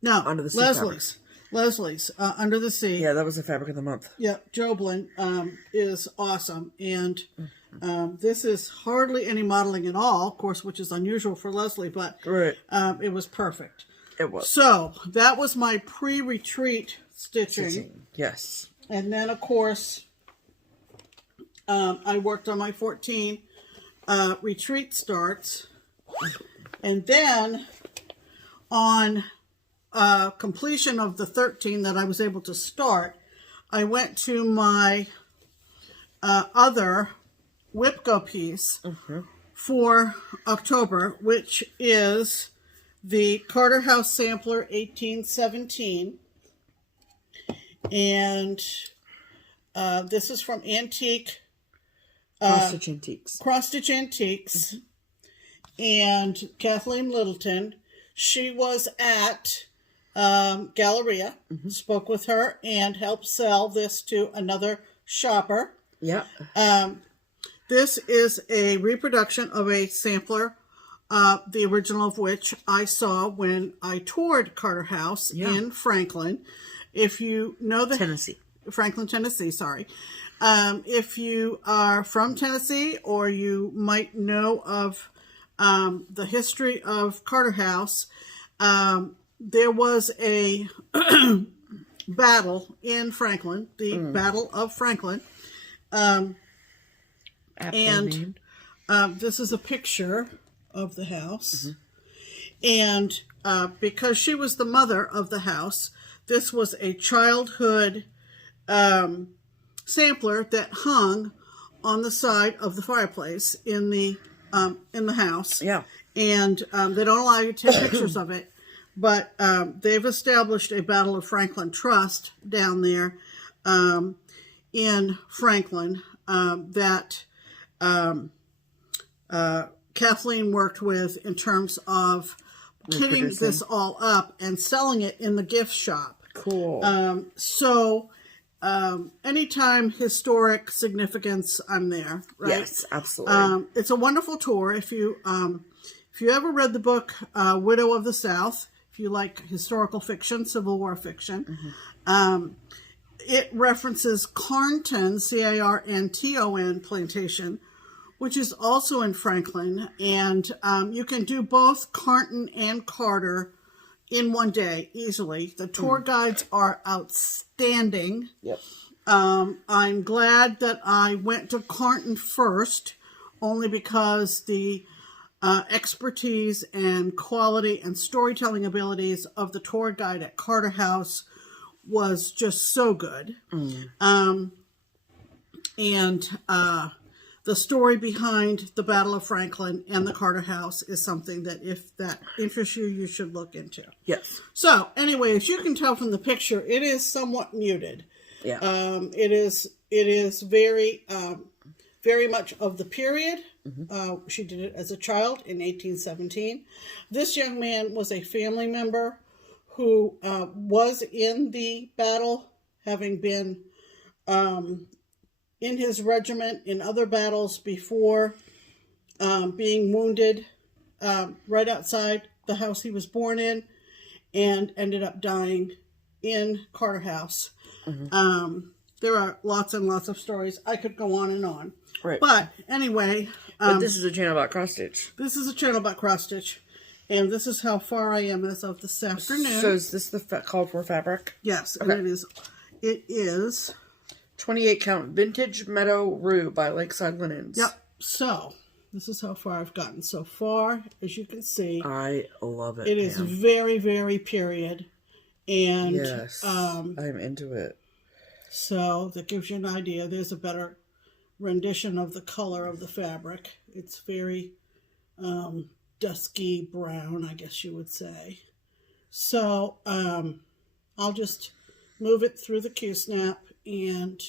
No. Under the Sea Leslie's. Leslie's. Under the Sea. Yeah, that was the fabric of the month. Yeah. Jobelin is awesome. And this is hardly any modeling at all, of course, which is unusual for Leslie, but it was perfect. It was. So that was my pre-retreat stitching. Yes. And then, of course, I worked on my 14 retreat starts. And then on completion of the 13 that I was able to start, I went to my other WIPGO piece for October, which is the Carter House Sampler 1817. And this is from Antique. Cross Stitch Antiques. Cross Stitch Antiques. And Kathleen Littleton. She was at Galleria, spoke with her, and helped sell this to another shopper. Yeah. This is a reproduction of a sampler, the original of which I saw when I toured Carter House in Franklin. If you know Franklin, Tennessee, sorry. If you are from Tennessee, or you might know of the history of Carter House, there was a battle in Franklin, the Battle of Franklin. And this is a picture of the house. And because she was the mother of the house, this was a childhood sampler that hung on the side of the fireplace in the house. Yeah. And they don't allow you to take pictures of it, but they've established a Battle of Franklin Trust down there in Franklin that Kathleen worked with in terms of kitting this all up and selling it in the gift shop. Cool. Anytime historic significance, I'm there, right? Yes, absolutely. It's a wonderful tour. If you ever read the book Widow of the South, if you like historical fiction, Civil War fiction, it references Carnton, Carnton plantation, which is also in Franklin, and you can do both Carnton and Carter in one day easily. The tour guides are outstanding. Yep. I'm glad that I went to Carnton first, only because the expertise and quality and storytelling abilities of the tour guide at Carter House was just so good. The story behind the Battle of Franklin and the Carter House is something that, if that interests you, you should look into. Yes. So, anyway, as you can tell from the picture, it is somewhat muted. Yeah. It is very, very much of the period. She did it as a child in 1817. This young man was a family member who was in the battle, having been in his regiment in other battles before being wounded right outside the house he was born in, and ended up dying in Carter House. There are lots and lots of stories. I could go on and on. Right. But anyway. But this is a channel about cross stitch. This is a channel about cross stitch. And this is how far I am as of this afternoon. So is this the called for fabric? Yes. Okay. And it is 28 count vintage meadow rue by Lakeside Linens. Yep. So this is how far I've gotten so far. As you can see, I love it. It is very, very period. And yes, I'm into it. So that gives you an idea. There's a better rendition of the color of the fabric. It's very dusky brown, I guess you would say. So I'll just move it through the Q-snap and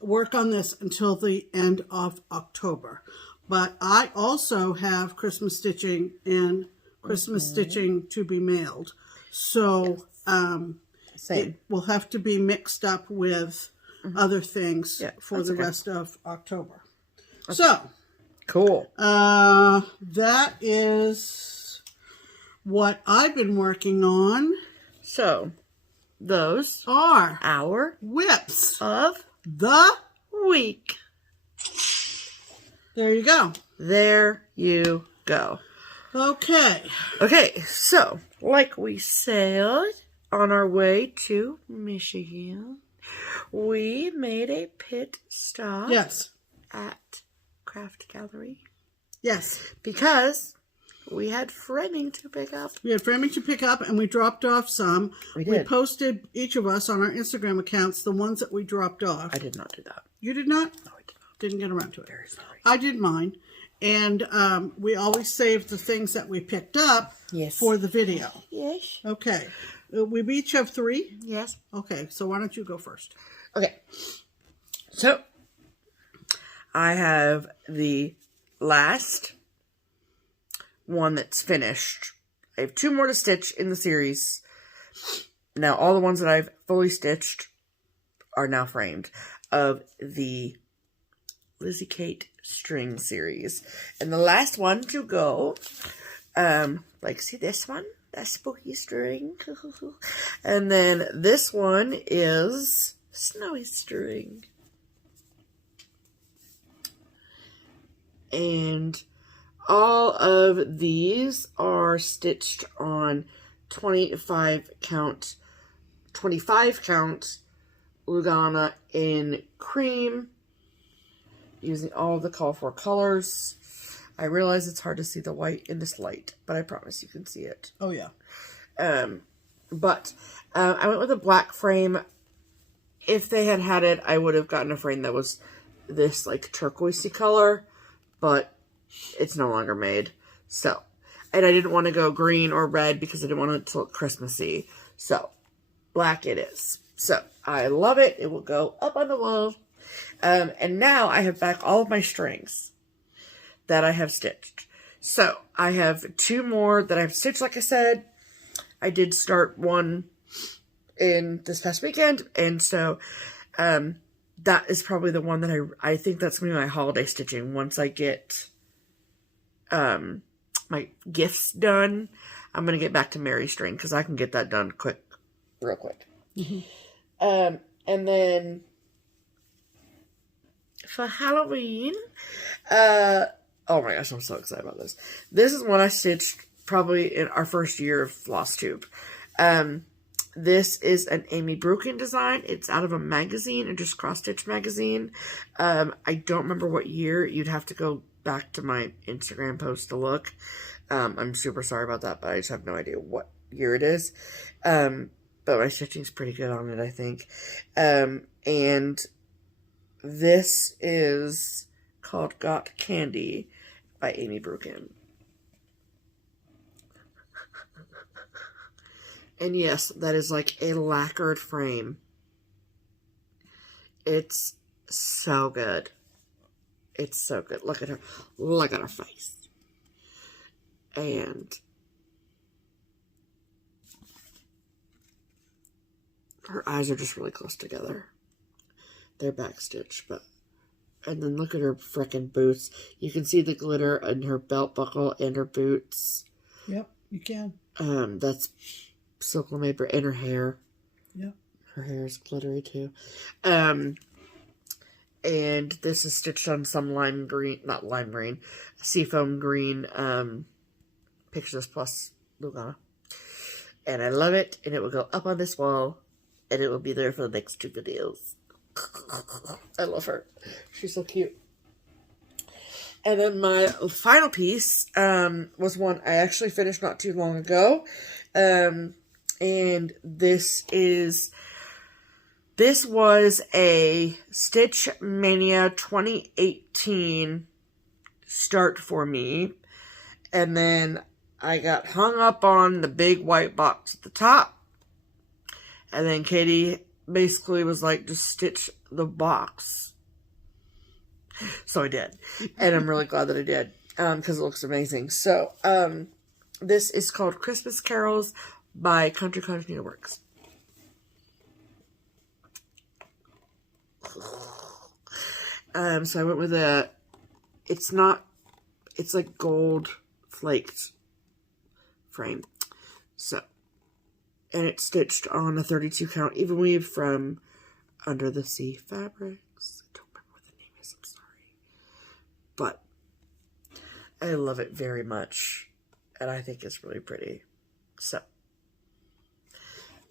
work on this until the end of October. But I also have Christmas stitching and Christmas stitching to be mailed. So it will have to be mixed up with other things for the rest of October. Okay. So cool. That is what I've been working on. So those are our whips of the week. There you go. There you go. Okay. Okay, so like we said, on our way to Michigan, we made a pit stop. Yes. At Craft Gallery. Yes. Because we had framing to pick up. We had framing to pick up, and we dropped off some. We did. We posted, each of us, on our Instagram accounts, the ones that we dropped off. I did not do that. You did not? No, I did not. Didn't get around to it. Very sorry. I did mine. And we always save the things that we picked up for the video. Yes. Okay. We each have 3? Yes. Okay, so why don't you go first? Okay. So, I have the last one that's finished. I have 2 more to stitch in the series. Now, all the ones that I've fully stitched are now framed of the Lizzie Kate string series. And the last one to go, like, see this one? That spooky string. And then this one is snowy string. And all of these are stitched on 25 count Lugana in cream, using all of the call for colors. I realize it's hard to see the white in this light, but I promise you can see it. Oh, yeah. I went with a black frame. If they had it, I would have gotten a frame that was this, like, turquoisey color, but it's no longer made. So, and I didn't want to go green or red because I didn't want it to look Christmassy. So, black it is. So, I love it. It will go up on the wall. And now I have back all of my strings that I have stitched. So, I have 2 more that I've stitched, like I said. I did start one in this past weekend, and so, that is probably the one that I think that's going to be my holiday stitching. Once I get, my gifts done, I'm going to get back to Mary String, because I can get that done real quick. Mm-hmm. And then, for Halloween, oh my gosh, I'm so excited about this. This is one I stitched probably in our first year of FlossTube. This is an Amy Brukin design. It's out of a magazine, a Just Cross Stitch magazine. I don't remember what year. You'd have to go back to my Instagram post to look. I'm super sorry about that, but I just have no idea what year it is. But my stitching's pretty good on it, I think. And this is called Got Candy by Amy Brukin. And yes, that is like a lacquered frame. It's so good. It's so good. Look at her. Look at her face. And her eyes are just really close together. They're backstitched, but... And then look at her frickin' boots. You can see the glitter in her belt buckle and her boots. Yep, you can. That's Silk Made in her hair. Yep. Her hair is glittery too. And this is stitched on some lime green, not lime green, seafoam green, Pictures Plus Lugana. And I love it, and it will go up on this wall, and it will be there for the next 2 videos. I love her. She's so cute. And then my final piece was one I actually finished not too long ago. And this was a Stitch Mania 2018 start for me. And then I got hung up on the big white box at the top. And then Katie basically was like, just stitch the box. So I did. And I'm really glad that I did. Because it looks amazing. So, this is called Christmas Carols by CountryConfident Works. So I went with it's like gold flaked frame. So, and it's stitched on a 32 count even weave from Under the Sea Fabrics. I don't remember what the name is, I'm sorry. But I love it very much. And I think it's really pretty. So,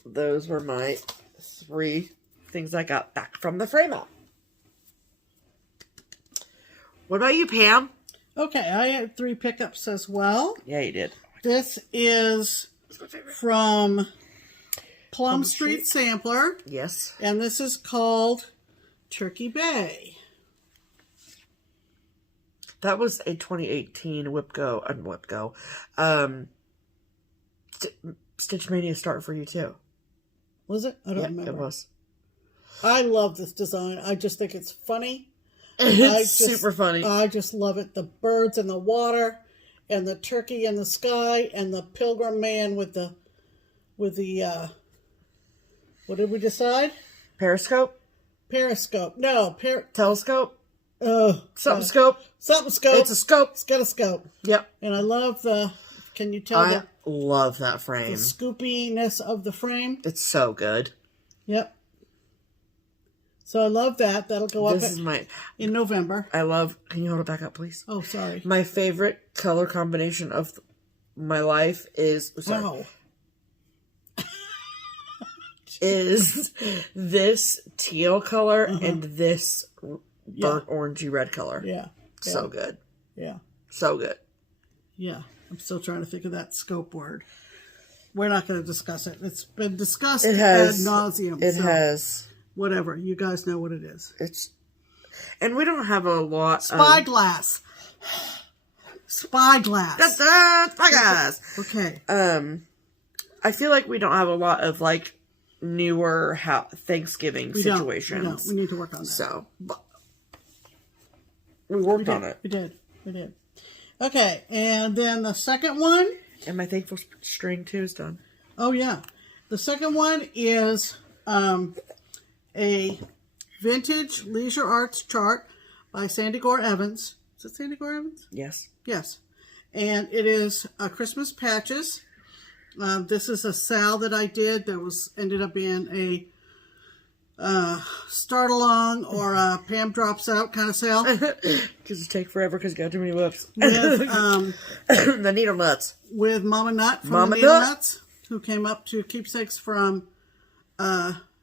those were my 3 things I got back from the frame out. What about you, Pam? Okay, I had 3 pickups as well. Yeah, you did. This is from Plum Street Sampler. Yes. And this is called Turkey Bay. That was a 2018 WIPGO. Stitch Mania start for you too. Was it? I don't remember. It was. I love this design. I just think it's funny. It's super funny. I just love it. The birds in the water, and the turkey in the sky, and the pilgrim man with the what did we decide? Periscope? Periscope. No, Telescope? Something scope. scope. Something scope. It's a scope. It's got a scope. Yep. And I love can you tell I love that frame. the scoopiness of the frame? It's so good. Yep. So I love that. That'll go up in November. Can you hold it back up, please? Oh, sorry. My favorite color combination of my life is... Wow. is this teal color and this burnt orangey red color. Yeah. So good. Yeah. So good. Yeah. I'm still trying to think of that scope word. We're not going to discuss it. It's been discussed ad nauseum. It has. Whatever. You guys know what it is. And we don't have a lot Spyglass. Spyglass. Spyglass. Okay. I feel like we don't have a lot of like newer Thanksgiving situations. We need to work on that. So, but we worked on it. We did. Okay, and then the second one. And my thankful string too is done. Oh, yeah. The second one is a vintage leisure arts chart by Sandy Gore Evans. Is it Sandy Gore Evans? Yes. Yes. And it is Christmas patches. This is a sale that I did that ended up being a start along or a Pam drops out kind of sale. Because it take forever because you got too many whips. With, the needle nuts. With Mama Nut from Mama the Needle Nut. Nuts, who came up to Keepsakes from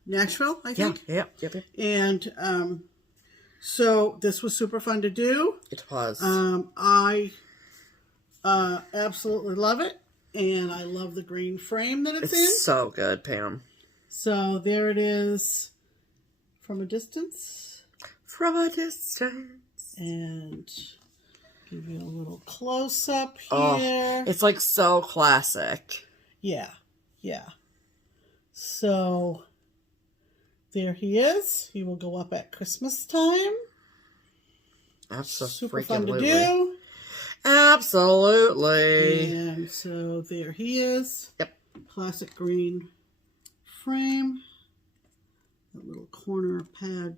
Nashville, I think. Yep. And so this was super fun to do. It was. I absolutely love it. And I love the green frame that it's in. It's so good, Pam. So there it is from a distance. From a distance. And give you a little close-up here. Oh, it's like so classic. Yeah. So there he is. He will go up at Christmas time. That's so super freaking fun to lovely. do. Absolutely. And so there he is. Yep. Classic green frame. That little corner pad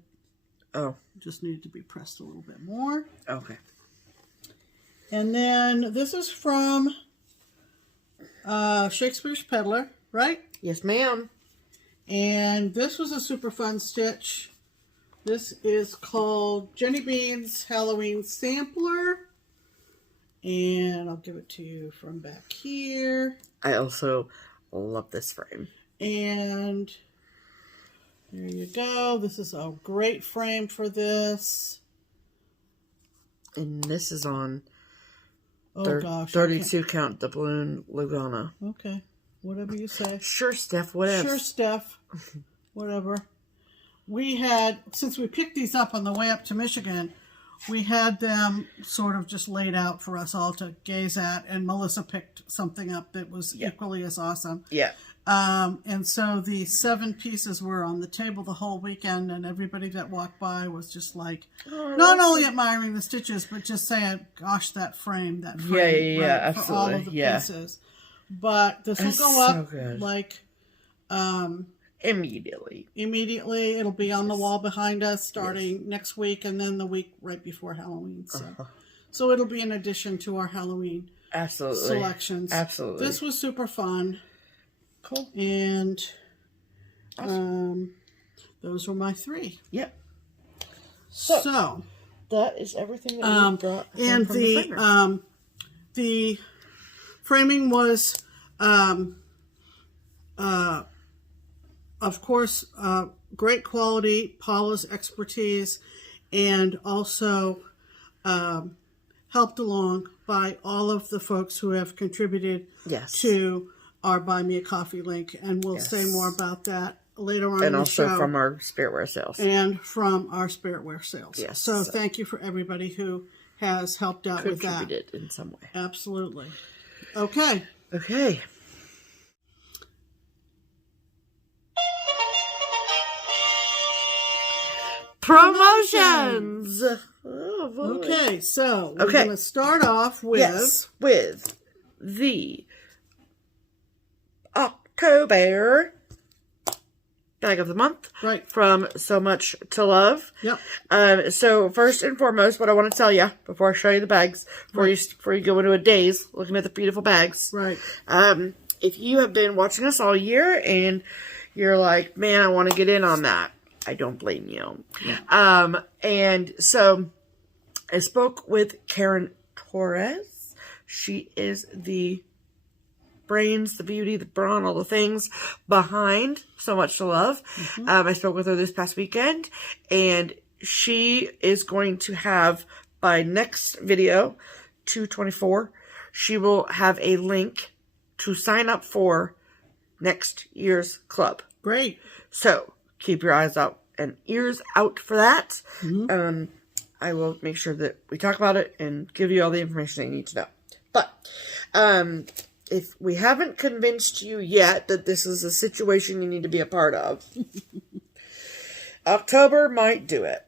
just needed to be pressed a little bit more. Okay. And then this is from Shakespeare's Peddler, right? Yes, ma'am. And this was a super fun stitch. This is called Jenny Bean's Halloween Sampler. And I'll give it to you from back here. I also love this frame. And there you go. This is a great frame for this. And this is on 32 count doubloon Lugana. Okay. Whatever you say. Sure, Steph. Whatever. Sure, Steph. Whatever. We had, since we picked these up on the way up to Michigan, we had them sort of just laid out for us all to gaze at, and Melissa picked something up that was equally as awesome. Yeah. And so the 7 pieces were on the table the whole weekend, and everybody that walked by was just like, not only admiring the stitches, but just saying, gosh, that frame, Yeah, right, absolutely. for all of the pieces. But this will go up like immediately. It'll be on the wall behind us starting next week, and then the week right before Halloween. So it'll be an addition to our Halloween selections. Absolutely. This was super fun. Cool. And those were my 3. Yep. So that is everything that we brought. And the framing was of course great quality, Paula's expertise, and also helped along by all of the folks who have contributed to our Buy Me a Coffee link, and we'll say more about that later on in the show. And also from our Spiritware sales. And from our Spiritware sales. Yes. So thank you for everybody who has helped out with that. Contributed in some way. Absolutely. Okay. Okay. Promotions! Oh, boy. Okay, so we're going to start off with... with the October bag of the month. Right. From SewMuch2Luv. Yep. So first and foremost, what I want to tell you before I show you the bags, before you go into a daze looking at the beautiful bags. Right. If you have been watching us all year and you're like, man, I want to get in on that, I don't blame you. Yeah. And so I spoke with Karen Torres. She is the brains, the beauty, the brawn, all the things behind SewMuch2Luv. I spoke with her this past weekend, and she is going to have, by next video, 2/24, she will have a link to sign up for next year's club. Great. So keep your eyes out and ears out for that. I will make sure that we talk about it and give you all the information that you need to know. But if we haven't convinced you yet that this is a situation you need to be a part of, October might do it.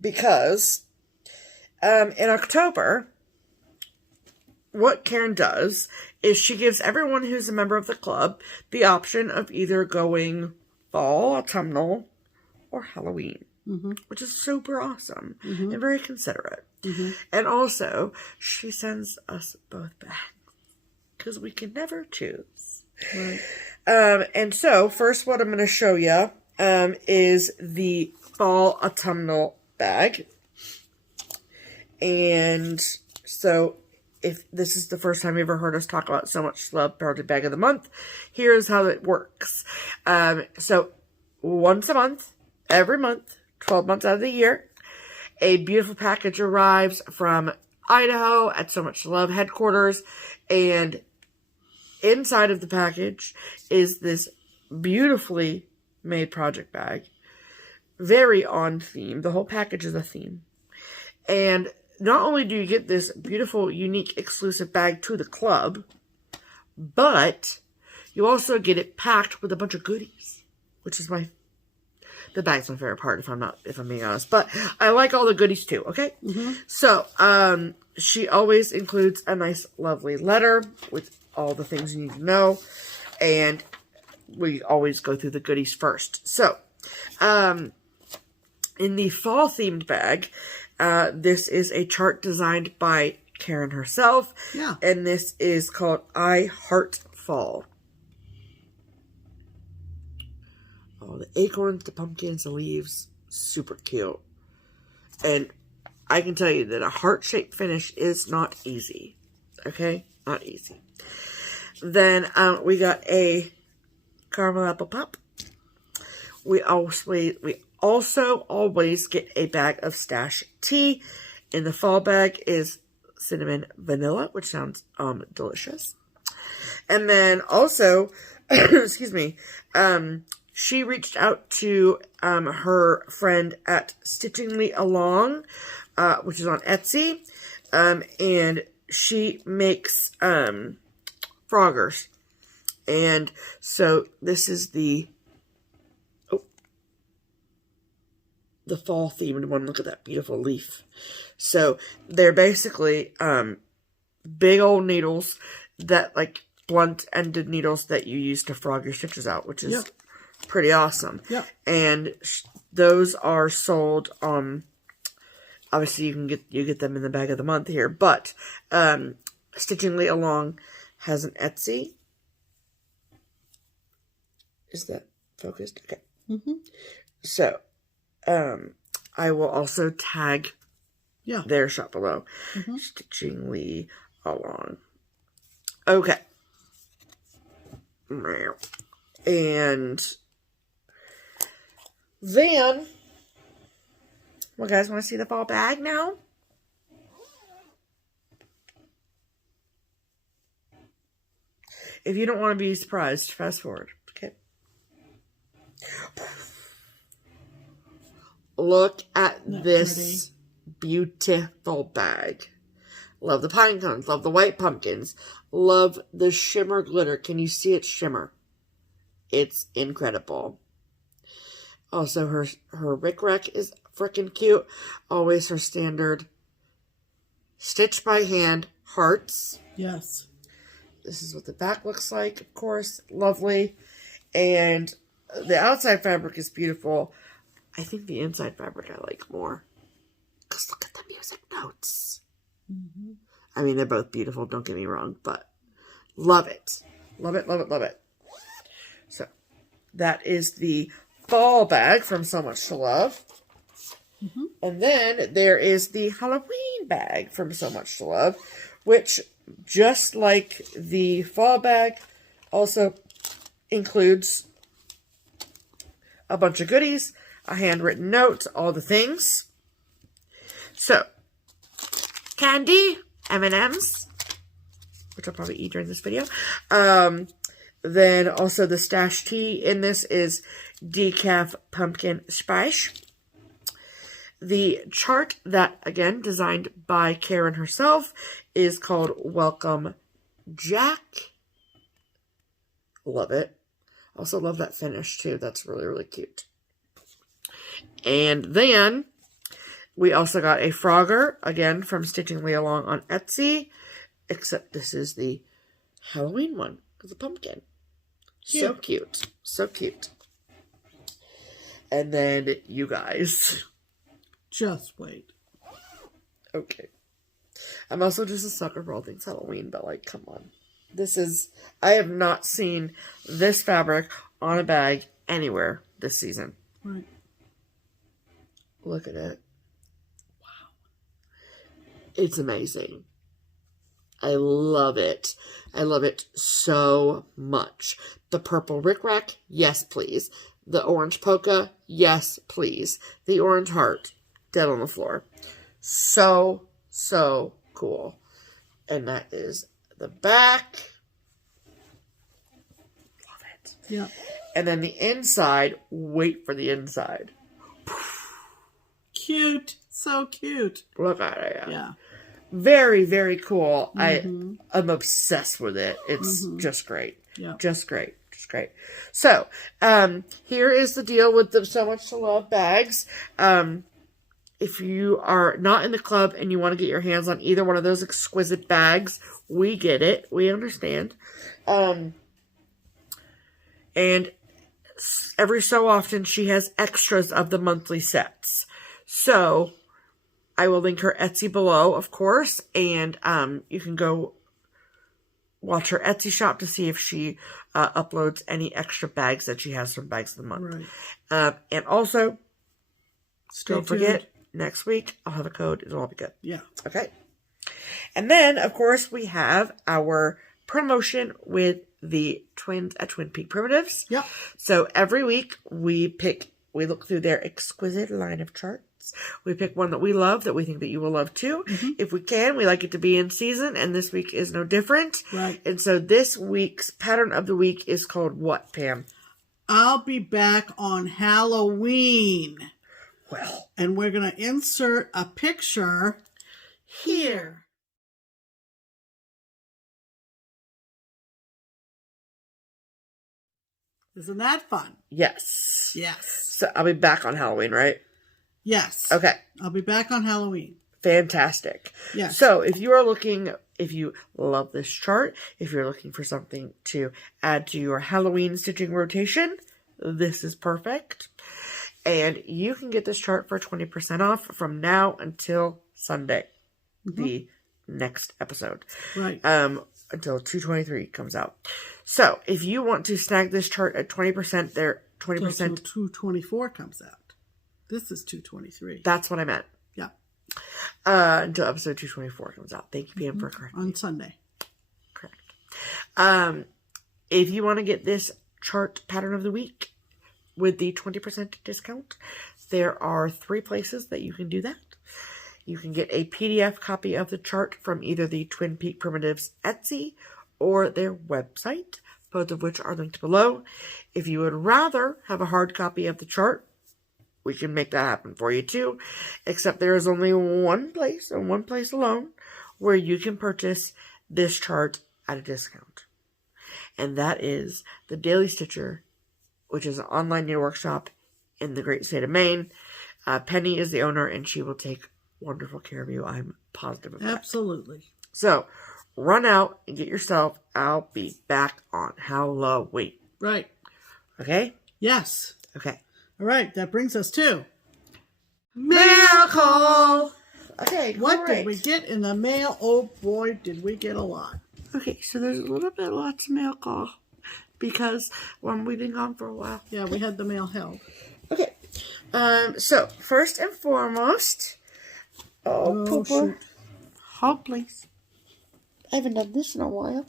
Because in October, what Karen does is she gives everyone who's a member of the club the option of either going fall, autumnal, or Halloween, which is super awesome and very considerate. And also, she sends us both back because we can never choose. Right. And so, first what I'm going to show you is the fall autumnal bag. And so, if this is the first time you ever heard us talk about SewMuch2Luv Project Bag of the Month, here's how it works. So, once a month, every month, 12 months out of the year, a beautiful package arrives from Idaho at SewMuch2Luv headquarters, and inside of the package is this beautifully made project bag. Very on theme. The whole package is a theme. And not only do you get this beautiful, unique, exclusive bag to the club, but you also get it packed with a bunch of goodies, which is the bag's my favorite part, if I'm being honest. But I like all the goodies too, okay? So, she always includes a nice, lovely letter with all the things you need to know. And we always go through the goodies first. So, in the fall-themed bag, this is a chart designed by Karen herself. Yeah. And this is called I Heart Fall. Oh, the acorns, the pumpkins, the leaves, super cute. And I can tell you that a heart-shaped finish is not easy. Okay? Not easy. Then we got a caramel apple pop. We also always get a bag of stash tea. In the fall bag is cinnamon vanilla, which sounds delicious. And then also, excuse me, she reached out to her friend at StitchinglyAlong, which is on Etsy, and she makes froggers. And so this is the fall themed one. Look at that beautiful leaf. So they're basically big old needles that, like, blunt ended needles that you use to frog your stitches out, which is pretty awesome. Yeah. And those are sold obviously you get them in the bag of the month here, but StitchinglyAlong has an Etsy. Is that focused? Okay. So I will also tag their shop below. StitchinglyAlong. Okay. And then, well, guys, want to see the fall bag now? If you don't want to be surprised, fast forward. Okay. Look at this beautiful bag. Love the pine cones. Love the white pumpkins. Love the shimmer glitter. Can you see it shimmer? It's incredible. Also, her rickrack is freaking cute. Always her standard stitch by hand hearts. Yes. This is what the back looks like, of course. Lovely. And the outside fabric is beautiful. I think the inside fabric I like more. Because look at the music notes. I mean, they're both beautiful, don't get me wrong, but love it. Love it, love it, love it. So, that is the fall bag from SewMuch2Luv. And then there is the Halloween bag from SewMuch2Luv, which, just like the fall bag, also includes a bunch of goodies, a handwritten note, all the things. So, candy, M&Ms, which I'll probably eat during this video. Then also the stash tea in this is decaf pumpkin spice. The chart that, again, designed by Karen herself, is called Welcome Jack. Love it. Also love that finish too. That's really, really cute. And then we also got a Frogger, again, from StitchinglyAlong on Etsy. except this is the Halloween one with a pumpkin. Cute. So cute. So cute. And then you guys. Just wait. Okay. I'm also just a sucker for all things Halloween, but like, come on. I have not seen this fabric on a bag anywhere this season. Right. Look at it. Wow. It's amazing. I love it. I love it so much. The purple rickrack, yes, please. The orange polka, yes, please. The orange heart, dead on the floor. So, so cool. And that is the back. Love it. Yeah. And then the inside, wait for the inside. Cute. So cute. Look at it. Yeah. Very, very cool. Mm-hmm. I'm obsessed with it. It's just great. Yeah. Just great. Just great. So, here is the deal with the SewMuch2Luv bags. If you are not in the club and you want to get your hands on either one of those exquisite bags, we get it. We understand. And every so often she has extras of the monthly sets. So, I will link her Etsy below, of course, and you can go watch her Etsy shop to see if she uploads any extra bags that she has from Bags of the Month. Right. And also, don't forget, tuned. next week I'll have a code. It'll all be good. Yeah. Okay. And then, of course, we have our promotion with the twins at Twin Peak Primitives. Yep. So every week we look through their exquisite line of charts. We pick one that we love, that we think that you will love too. Mm-hmm. If we can, we like it to be in season, and this week is no different. Right. And so this week's pattern of the week is called what, Pam? I'll be back on Halloween. Well, And we're going to insert a picture here. Isn't that fun? yes. Yes. So I'll be back on Halloween, right? Yes. Okay. I'll be back on Halloween. Fantastic. Yes. So if you love this chart, if you're looking for something to add to your Halloween stitching rotation, this is perfect. And you can get this chart for 20% off from now until Sunday, the next episode. Right. Until 2/23 comes out. So if you want to snag this chart at 20%, there 20%. Until 224 comes out. This is 223. That's what I meant. Yeah. Until episode 224 comes out. Thank you, Pam, for correcting. On Sunday. Correct. If you want to get this chart pattern of the week with the 20% discount, there are 3 places that you can do that. You can get a PDF copy of the chart from either the Twin Peak Primitives Etsy or their website, both of which are linked below. If you would rather have a hard copy of the chart, we can make that happen for you too. Except there is only one place, and one place alone, where you can purchase this chart at a discount. And that is the Daily Stitcher, which is an online needlework shop in the great state of Maine. Penny is the owner, and she will take wonderful care of you. I'm positive of that. Absolutely. So, run out and get yourself. I'll be back on Halloween. Right. Okay? Yes. Okay. All right. That brings us to Mail call! Okay, what great. did we get in the mail? Oh boy, did we get a lot. Okay, so there's lots of mail call because we've been gone for a while. Yeah, we had the mail held. Okay, so first and foremost, Pooper, shoot. hold please. I haven't done this in a while.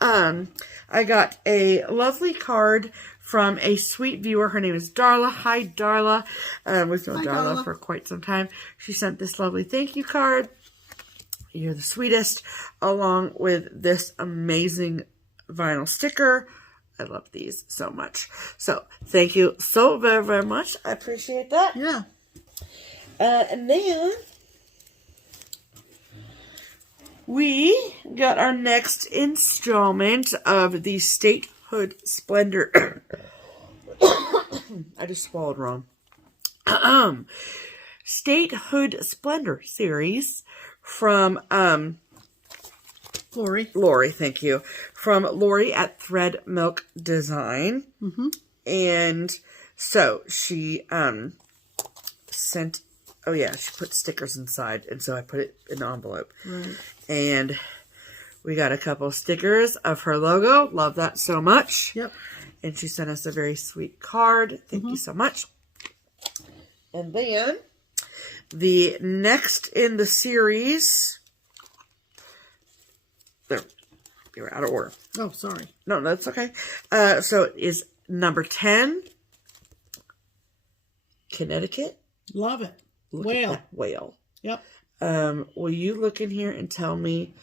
I got a lovely card from a sweet viewer. Her name is Darla. Hi, Darla. We've known Darla for quite some time. She sent this lovely thank you card. You're the sweetest, along with this amazing vinyl sticker. I love these so much. So, thank you so very, very much. I appreciate that. Yeah. And then we got our next installment of the Statehood Splendor. I just swallowed wrong. Statehood Splendor series from Lori, thank you. From Lori at Thread Milk Design. And so she sent, oh yeah, she put stickers inside. And so I put it in an envelope. Right. And we got a couple stickers of her logo. Love that so much. Yep. And she sent us a very sweet card. Thank you so much. And then the next in the series, there, you're out of order. Oh, sorry. No, that's okay. So it is number 10, Connecticut. Love it. Look Whale. at that whale. Yep. Will you look in here and tell me,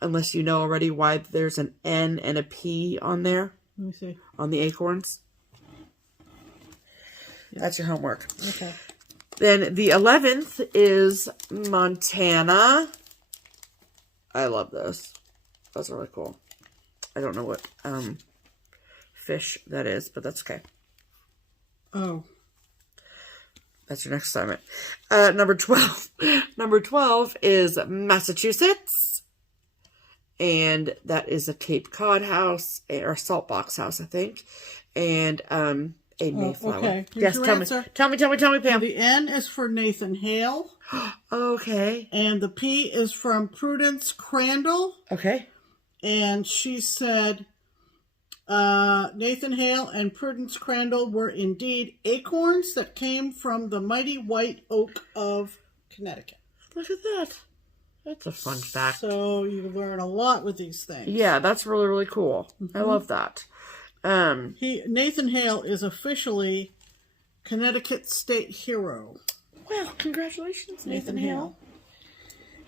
unless you know already, why there's an N and a P on there? Let me see. On the acorns? Yep. That's your homework. Okay. Then the 11th is Montana. I love those. Those are really cool. I don't know what fish that is, but that's okay. Oh. That's your next assignment. Number 12. Number 12 is Massachusetts. And that is a Cape Cod house, or salt box house, I think. And a Mayflower. Okay. Yes, Here's tell your me. answer. Tell me, Pam. The N is for Nathan Hale. Okay. And the P is from Prudence Crandall. Okay. And she said, Nathan Hale and Prudence Crandall were indeed acorns that came from the mighty white oak of Connecticut. Look at that. That's a fun fact. So you learn a lot with these things. Yeah, that's really, really cool. I love that. Nathan Hale is officially Connecticut State Hero. Well, congratulations, Nathan Hale.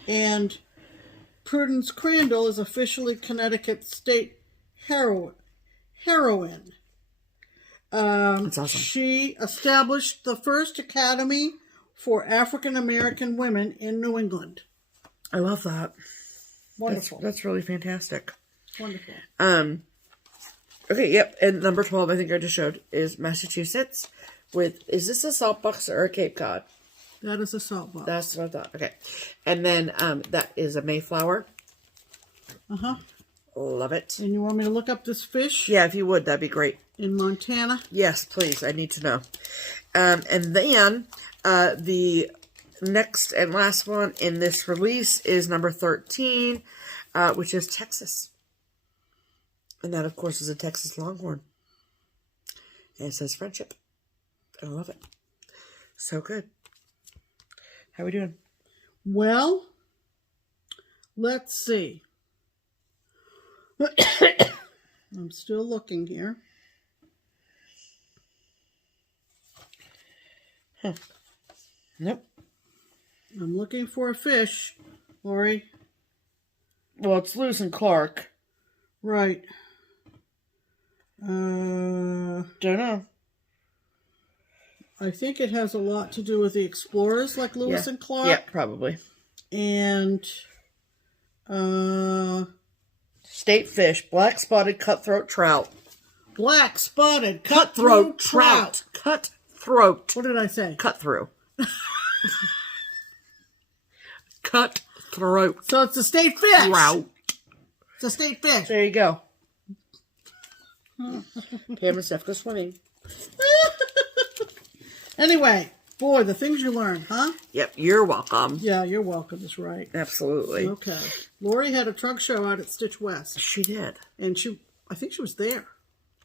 And Prudence Crandall is officially Connecticut State Heroine. That's awesome. She established the first academy for African American women in New England. I love that. Wonderful. That's really fantastic. Wonderful. Okay, yep. And number 12, I think I just showed, is Massachusetts. Is this a salt box or a Cape Cod? That is a salt box. That's what I thought. Okay. And then that is a Mayflower. Uh-huh. Love it. And you want me to look up this fish? Yeah, if you would, that'd be great. In Montana? Yes, please. I need to know. And then the next and last one in this release is number 13, which is Texas. And that, of course, is a Texas Longhorn. And it says friendship. I love it. So good. How are we doing? Well, let's see. I'm still looking here. Huh. Nope. I'm looking for a fish, Lori. Well, it's Lewis and Clark. Right. Don't know. I think it has a lot to do with the explorers like Lewis and Clark. Yeah, probably. And State fish, black spotted cutthroat trout. black spotted cutthroat trout. Cutthroat. What did I say? Cut through. Cutthroat. So it's a state fish. Trout. It's a state fish. There you go. Pam and Steph go swimming. Anyway, boy, the things you learn, huh? Yep, you're welcome. Yeah, you're welcome. That's right. Absolutely. Okay. Lori had a trunk show out at Stitch West. She did. And I think she was there.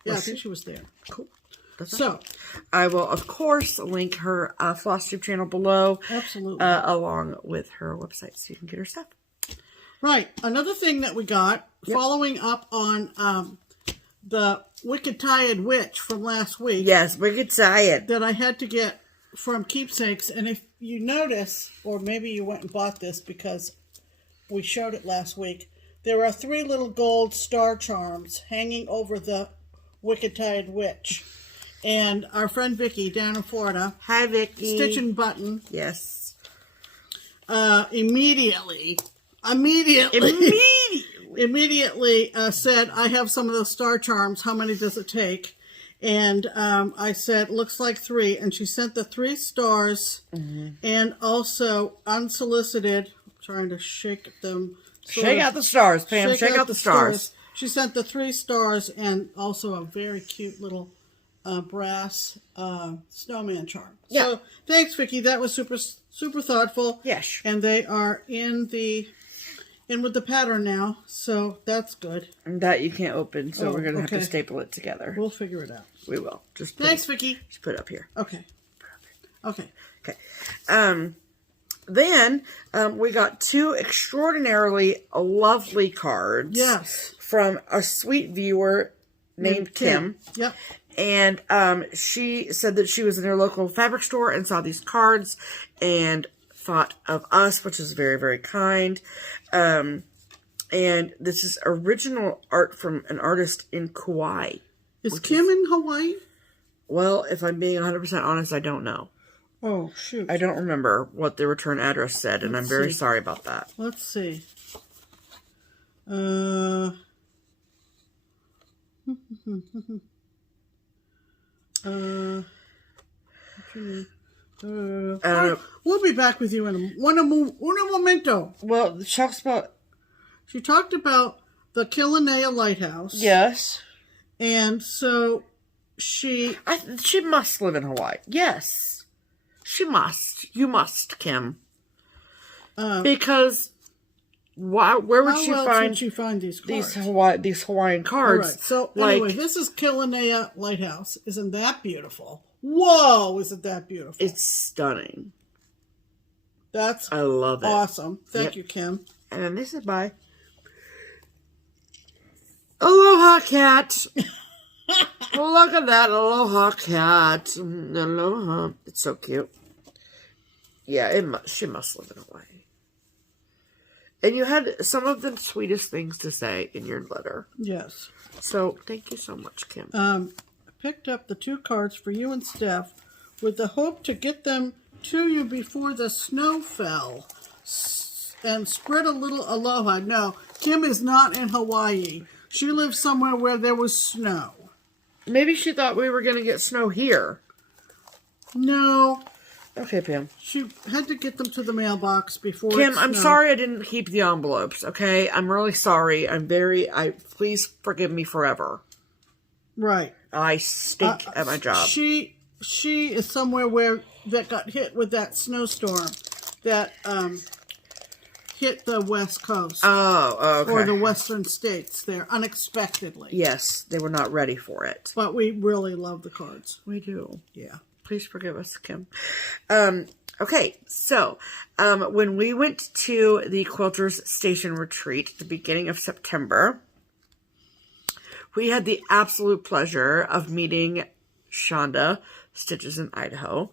Yeah, I think she was there. Cool. So, I will, of course, link her FlossTube channel below. absolutely. Along with her website so you can get her stuff. Right. Another thing that we got, following up on the Wicked Tired Witch from last week. Yes, Wicked Tired. That I had to get from Keepsakes. And if you notice, or maybe you went and bought this because we showed it last week, there are 3 little gold star charms hanging over the Wicked Tired Witch. And our friend Vicky down in Florida. Hi, Vicky. Stitching Button. Yes. Immediately said, I have some of those star charms. How many does it take? And I said, looks like 3. And she sent the 3 stars and also unsolicited, I'm trying to shake them Shake out the stars, Pam. Shake out the stars. She sent the 3 stars and also a very cute little brass snowman charm. Yeah. So thanks, Vicky. That was super thoughtful. Yes. And they are in with the pattern now, so that's good. And that you can't open, so we're gonna have okay. to staple it together. We'll figure it out. We will. Thanks, Vicky. Just put it up here. Okay. Okay. Okay. Then we got 2 extraordinarily lovely cards. Yes. From a sweet viewer named Kim. Yep. And she said that she was in her local fabric store and saw these cards and thought of us, which is very, very kind. And this is original art from an artist in Kauai. Is Kim in Hawaii? Well, if I'm being 100% honest, I don't know. Oh, shoot. I don't remember what the return address said, and I'm very sorry about that. Let's see. We'll be back with you in un momento. Well, she talks about... She talked about the Kenai Lighthouse. Yes. And so she must live in Hawaii. Yes. She must. You must, Kim. Because where would she find these cards? These Hawaiian cards? All right. So anyway, this is Kenai Lighthouse. Isn't that beautiful? Whoa! Isn't that beautiful? It's stunning. I love it. Awesome. Thank you, Kim. And then this is by Aloha Cat. Look at that Aloha Cat. Aloha. It's so cute. Yeah, she must live in Hawaii. And you had some of the sweetest things to say in your letter. Yes. So, thank you so much, Kim. I picked up the 2 cards for you and Steph with the hope to get them to you before the snow fell and spread a little aloha. No, Kim is not in Hawaii. She lives somewhere where there was snow. Maybe she thought we were going to get snow here. No. Okay, Pam. She had to get them to the mailbox before Kim, I'm sorry I didn't keep the envelopes, okay? I'm really sorry. Please forgive me forever. Right. I stink at my job. She is somewhere that got hit with that snowstorm that hit the West Coast. Oh, okay. Or the western states there unexpectedly. Yes, they were not ready for it. But we really love the cards. We do. Yeah. Please forgive us, Kim. Okay, so when we went to the Quilters Station Retreat at the beginning of September, we had the absolute pleasure of meeting Shonda Stitches in Idaho.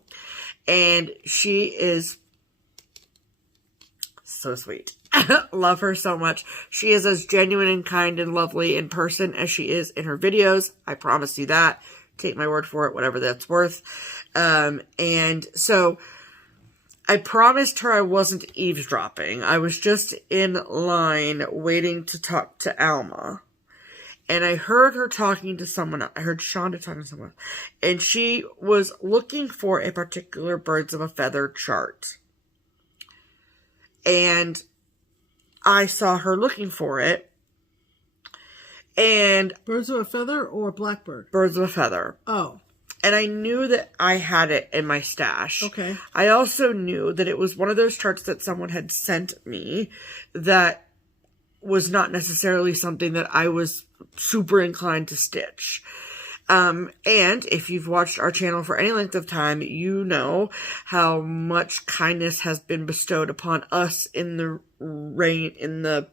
And she is so sweet. Love her so much. She is as genuine and kind and lovely in person as she is in her videos. I promise you that. Take my word for it, whatever that's worth. And so I promised her I wasn't eavesdropping. I was just in line waiting to talk to Alma. And I heard her talking to someone else. I heard Shonda talking to someone else. And she was looking for a particular birds of a feather chart. And I saw her looking for it. And Birds of a feather or blackbird? Birds of a feather. Oh. And I knew that I had it in my stash. Okay. I also knew that it was one of those charts that someone had sent me that was not necessarily something that I was super inclined to stitch. And if you've watched our channel for any length of time, you know how much kindness has been bestowed upon us in the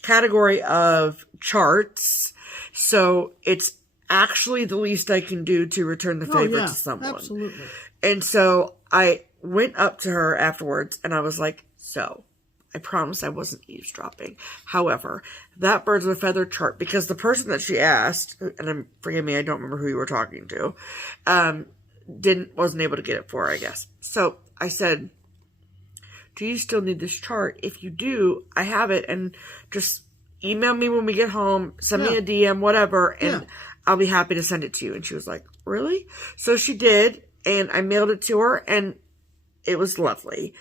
category of charts. So it's actually the least I can do to return the favor to someone. Absolutely. And so I went up to her afterwards and I was like, so I promise I wasn't eavesdropping. However, that birds of a feather chart, because the person that she asked, and forgive me, I don't remember who you were talking to, wasn't able to get it for her, I guess. So I said, do you still need this chart? If you do, I have it, and just email me when we get home, send me a DM, whatever, and I'll be happy to send it to you. And she was like, really? So she did, and I mailed it to her, and it was lovely.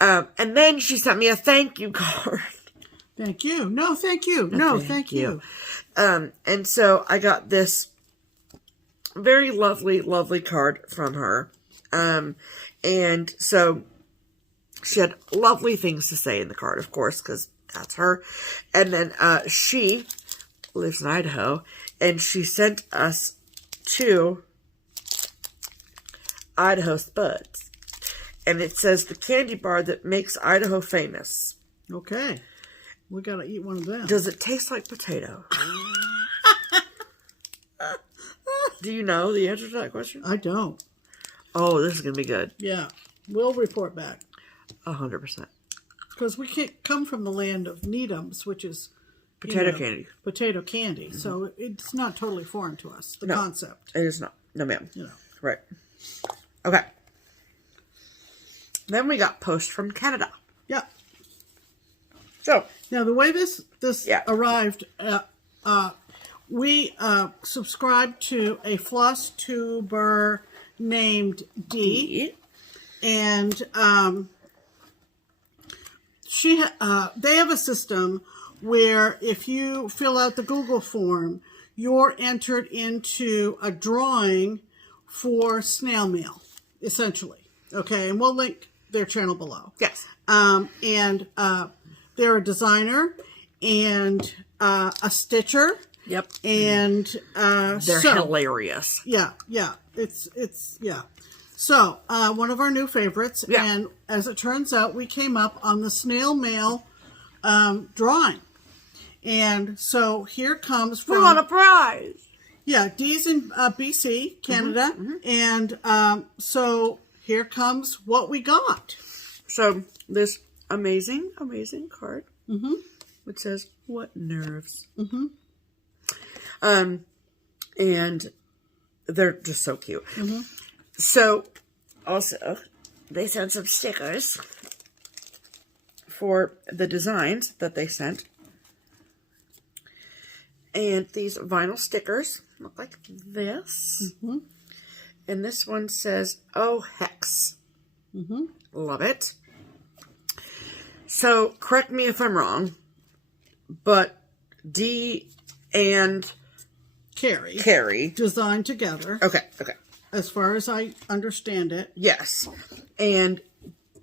And then she sent me a thank you card. Thank you. No, thank you. No, thank you. And so I got this very lovely, lovely card from her. And so she had lovely things to say in the card, of course, because that's her. And then she lives in Idaho, and she sent us 2 Idaho Spuds. And it says the candy bar that makes Idaho famous. Okay. We got to eat one of them. Does it taste like potato? Do you know the answer to that question? I don't. Oh, this is going to be good. Yeah. We'll report back. 100%. Because we can't come from the land of Needham's, which is Potato candy. Potato candy. Mm-hmm. So it's not totally foreign to us, the concept. It is not. No, ma'am. You know. Right. Okay. Then we got post from Canada. Yeah. So. Now, the way this arrived, we subscribed to a floss tuber named D. And they have a system where if you fill out the Google form, you're entered into a drawing for snail mail, essentially. Okay, and we'll link their channel below. Yes. And they're a designer and a stitcher. Yep. And they're hilarious. Yeah. It's yeah. So, one of our new favorites, and as it turns out, we came up on the snail mail drawing. And so here comes from... We want a prize! Yeah, D's in BC, Canada. And so here comes what we got. So, this amazing, amazing card, which says, "What nerves?" And they're just so cute. So, also, they sent some stickers for the designs that they sent. And these vinyl stickers look like this. And this one says, "Oh, hex." Love it. So, correct me if I'm wrong, but D and Carrie designed together. Okay. As far as I understand it. Yes. And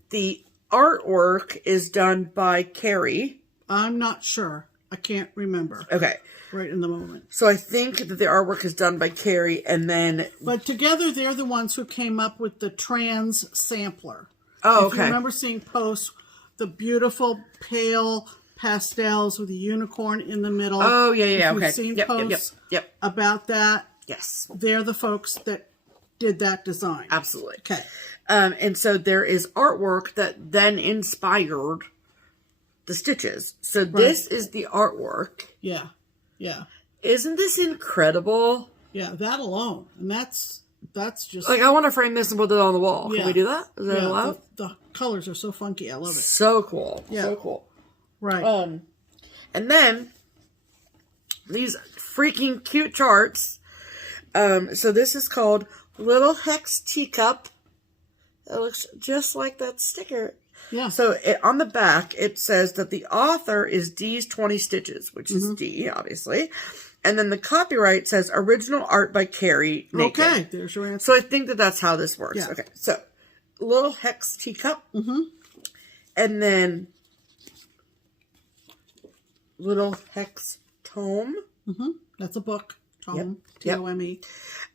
the artwork is done by Carrie. I'm not sure. I can't remember. Okay. Right in the moment. So I think that the artwork is done by Carrie, and then... But together they're the ones who came up with the trans sampler. Oh, if you remember seeing posts, the beautiful pale pastels with a unicorn in the middle. Oh, yeah, if okay. You've seen posts about that. Yes. They're the folks that did that design. Absolutely. Okay. And so there is artwork that then inspired the stitches. So this is the artwork. Yeah. Isn't this incredible? Yeah, that alone. And that's just... Like, I want to frame this and put it on the wall. Can we do that? Is that allowed? The colors are so funky. I love it. So cool. Yeah. So cool. Right. And then these freaking cute charts. So this is called Little Hex Teacup. It looks just like that sticker. Yeah. So on the back, it says that the author is D's 20 Stitches, which is D, obviously. And then the copyright says original art by Kea Nathan. Okay, there's your answer. So I think that that's how this works. Yeah. Okay, so Little Hex Teacup. And then Little Hex Tome. That's a book. Tome. Yep. T-O-M-E.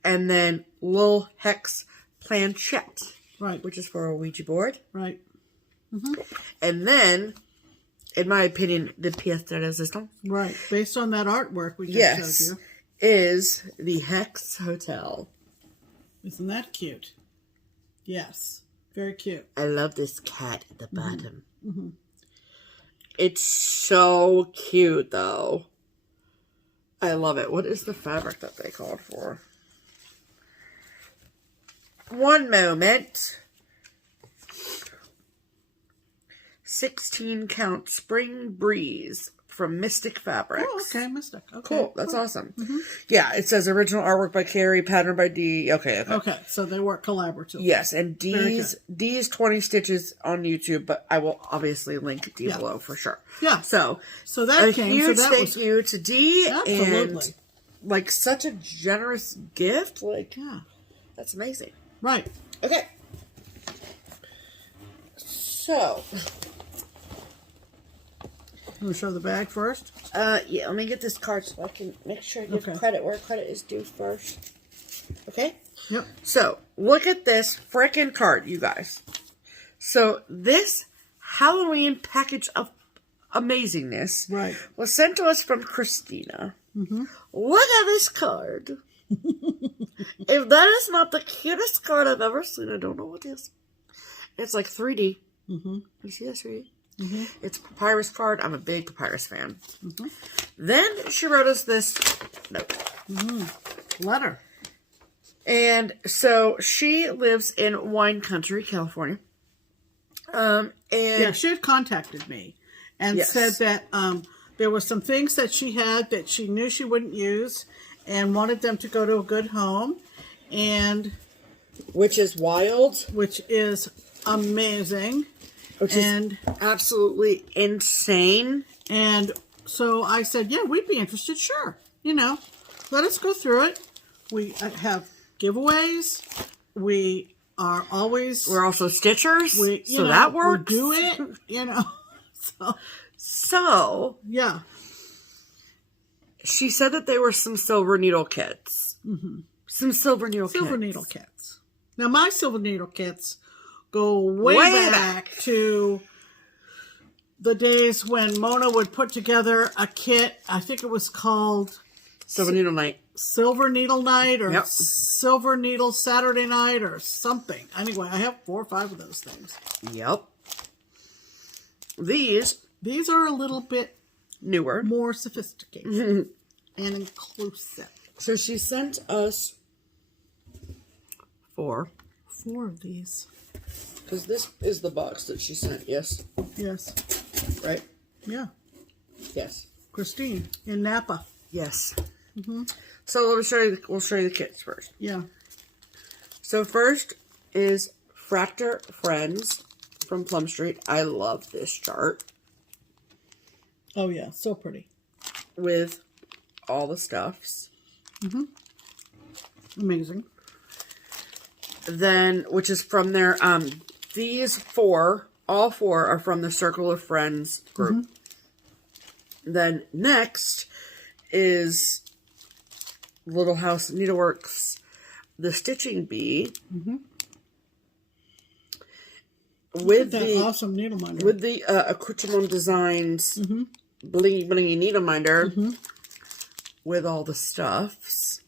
And then Little Hex Planchette. Right. Which is for a Ouija board. Right. And then, in my opinion, the pièce de résistance. Right. Based on that artwork we just showed you. Is the Hex Hotel. Isn't that cute? Yes. Very cute. I love this cat at the bottom. It's so cute, though. I love it. What is the fabric that they called for? One moment. 16 count spring breeze from Mystic Fabrics. Oh, okay, Mystic. Okay, Cool. That's awesome. Yeah, it says original artwork by Carrie, pattern by Dee. Okay. Okay, so they work collaboratively. Yes, and Dee's 20 stitches on YouTube, but I will obviously link Dee below for sure. Yeah. So that a came. huge So that thank you to Dee. Absolutely. And like such a generous gift. Like, Yeah. that's amazing. Right. Okay. So, You want to show the bag first? yeah, let me get this card so I can make sure I give credit where credit is due first. Okay? Yep. So, look at this frickin' card, you guys. So, this Halloween package of amazingness was sent to us from Christina. Look at this card. If that is not the cutest card I've ever seen, I don't know what is. It's like 3D. You see that 3D? It's a papyrus card. I'm a big papyrus fan. Then she wrote us this note. Letter. And so she lives in wine country, California. And yeah, she had contacted me and said that there were some things that she had that she knew she wouldn't use and wanted them to go to a good home. And which is wild. Which is amazing. Which is absolutely insane. And so I said, yeah, we'd be interested. Sure. You know, let us go through it. We have giveaways. We are always... We're also stitchers. So that works. We do it, you know. So, yeah. She said that they were some silver needle kits. Some silver needle kits. Silver needle kits. Now, my silver needle kits go way back to the days when Mona would put together a kit. I think it was called Silver Needle Night. Silver Needle Night or Silver Needle Saturday Night or something. Anyway, I have 4 or 5 of those things. Yep. These are a little bit newer, more sophisticated and inclusive. So she sent us 4 of these. Because this is the box that she sent, yes? Yes. Right? Yeah. Yes. Christine in Napa. Yes. So we'll show you the kits first. Yeah. So first is Fractor Friends from Plum Street. I love this chart. Oh yeah, so pretty. With all the stuffs. Amazing. Then, which is from their, these 4, all 4 are from the Circle of Friends group. Then next is Little House Needleworks, the Stitching Bee. With the awesome needle minder. With the Accoutrement Designs blingy blingy needle minder. With all the stuffs.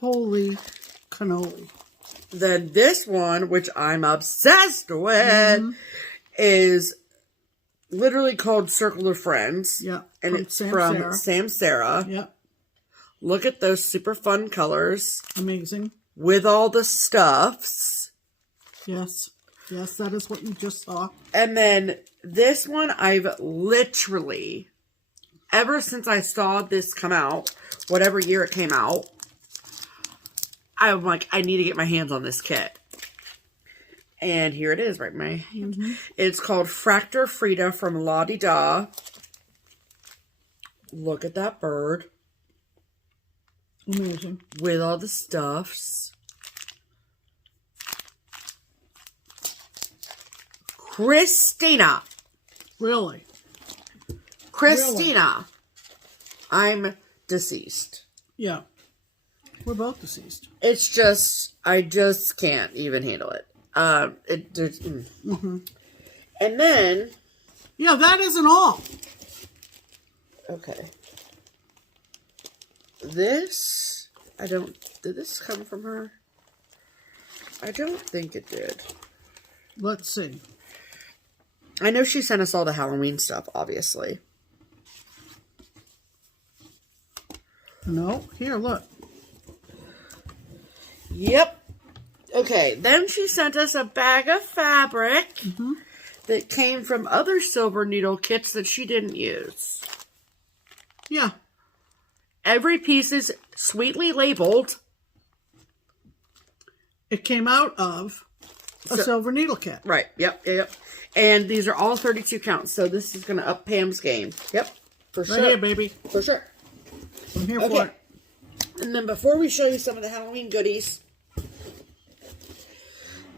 Holy cannoli. Then this one, which I'm obsessed with, is literally called Circle of Friends. Yeah. And it's from Sam Sarah. Yeah. Look at those super fun colors. Amazing. With all the stuffs. Yes. Yes, that is what you just saw. And then this one, I've literally, ever since I saw this come out, whatever year it came out, I'm like, I need to get my hands on this kit. And here it is, right in my hand. It's called Fractor Frida from La Di Da. Look at that bird. Amazing. With all the stuffs. Christina. Really? Christina. Really? I'm deceased. Yeah. We're both deceased. It's just, I just can't even handle it. And then. Yeah, that isn't all. Okay. This, did this come from her? I don't think it did. Let's see. I know she sent us all the Halloween stuff, obviously. No, here, look. Yep. Okay, then she sent us a bag of fabric that came from other silver needle kits that she didn't use. Yeah. Every piece is sweetly labeled. It came out of a silver needle kit. Right. Yep. And these are all 32 counts. So this is going to up Pam's game. Yep. For sure. Right here, baby. For sure. I'm here for it. And then before we show you some of the Halloween goodies,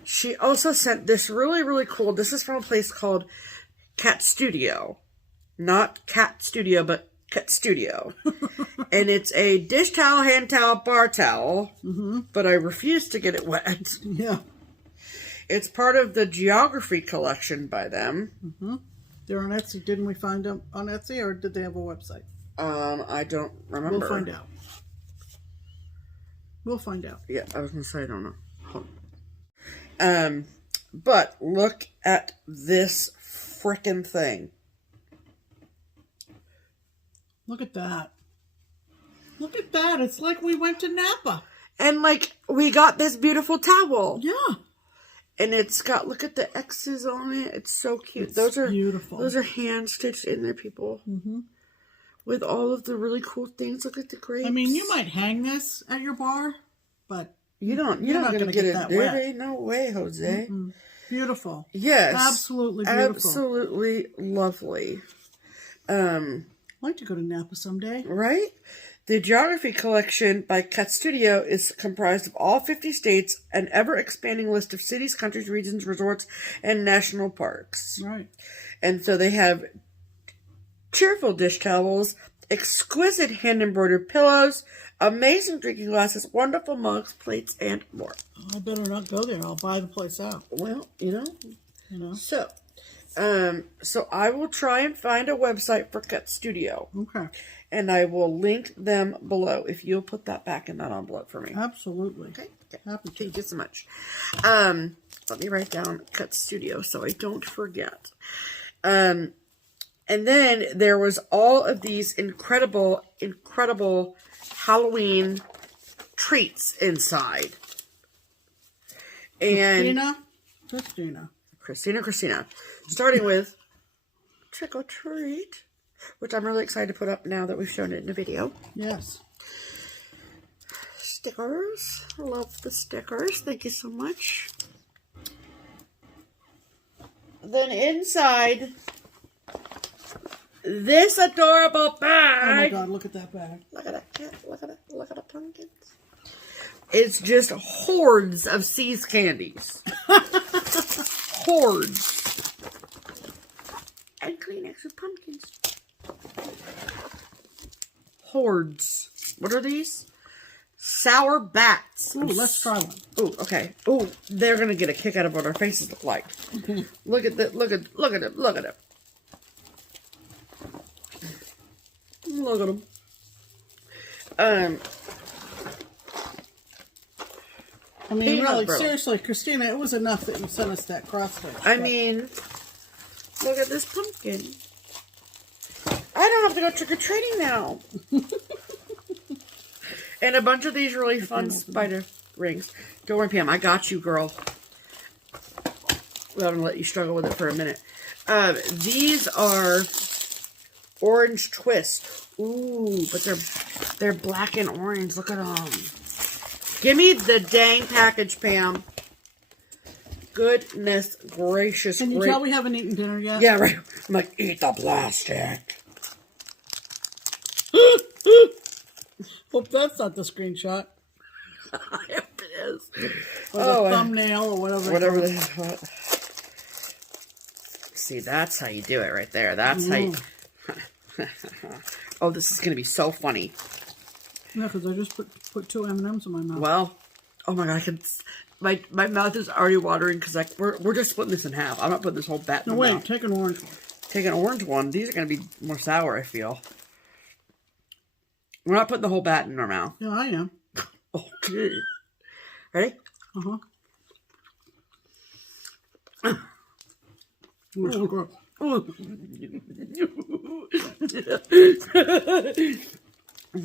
she also sent this really, really cool. This is from a place called Cat Studio. Not Cat Studio, but Cat Studio. And it's a dish towel, hand towel, bar towel. But I refuse to get it wet. Yeah. It's part of the geography collection by them. They're on Etsy. Didn't we find them on Etsy, or did they have a website? I don't remember. We'll find out. We'll find out. Yeah, I was going to say, I don't know. Hold on. But look at this frickin' thing. Look at that. Look at that. It's like we went to Napa. And like, we got this beautiful towel. Yeah. And it's got, look at the X's on it. It's so cute. It's those are beautiful. Those are hand stitched in there, people. With all of the really cool things. Look at the grapes. I mean, you might hang this at your bar, but you're not gonna get it that wet. No way, Jose. Beautiful. Yes. Absolutely beautiful. Absolutely lovely. I'd like to go to Napa someday. Right? The Geography Collection by Cat Studio is comprised of all 50 states, an ever-expanding list of cities, countries, regions, resorts, and national parks. Right. And so they have cheerful dish towels, exquisite hand-embroidered pillows, amazing drinking glasses, wonderful mugs, plates, and more. I better not go there. I'll buy the place out. Well, you know. So I will try and find a website for Cat Studio. Okay. And I will link them below if you'll put that back in that envelope for me. Absolutely. Okay. Happy to. Thank you so much. Let me write down Cat Studio so I don't forget. And then there was all of these incredible Halloween treats inside. And Christina. Starting with Trick or Treat, which I'm really excited to put up now that we've shown it in a video. Yes. Stickers. Love the stickers. Thank you so much. Then inside this adorable bag. Oh my God, look at that bag. Look at that cat. Look at it. Look at the pumpkins. It's just hordes of See's candies. Hordes. And Kleenex with pumpkins. Hordes. What are these? Sour bats. Ooh, let's try one. Oh, okay. Oh, they're gonna get a kick out of what our faces look like. Look at that. Look at it. Look at it. Look at it. Look at them. I mean, really, seriously, Christina, it was enough that you sent us that cross stitch. I mean, look at this pumpkin. I don't have to go trick-or-treating now. And a bunch of these really fun spider rings. Don't worry, Pam. I got you, girl. Well, I'm going to let you struggle with it for a minute. These are orange twists. Ooh, but they're black and orange. Look at them. Give me the dang package, Pam. Goodness gracious. Can you tell we haven't eaten dinner yet? Yeah, right. I'm like, eat the plastic. Hope that's not the screenshot. Yep, it is. Or the thumbnail or whatever. Whatever the hell. See, that's how you do it right there. That's how you... Oh, this is going to be so funny. Yeah, because I just put 2 M&Ms in my mouth. Well, oh my God, I can... My mouth is already watering because like we're just splitting this in half. I'm not putting this whole bat in my mouth. Take an orange one. Take an orange one. These are going to be more sour, I feel. We're not putting the whole bat in our mouth. Yeah, I am. Okay. Ready? Uh-huh.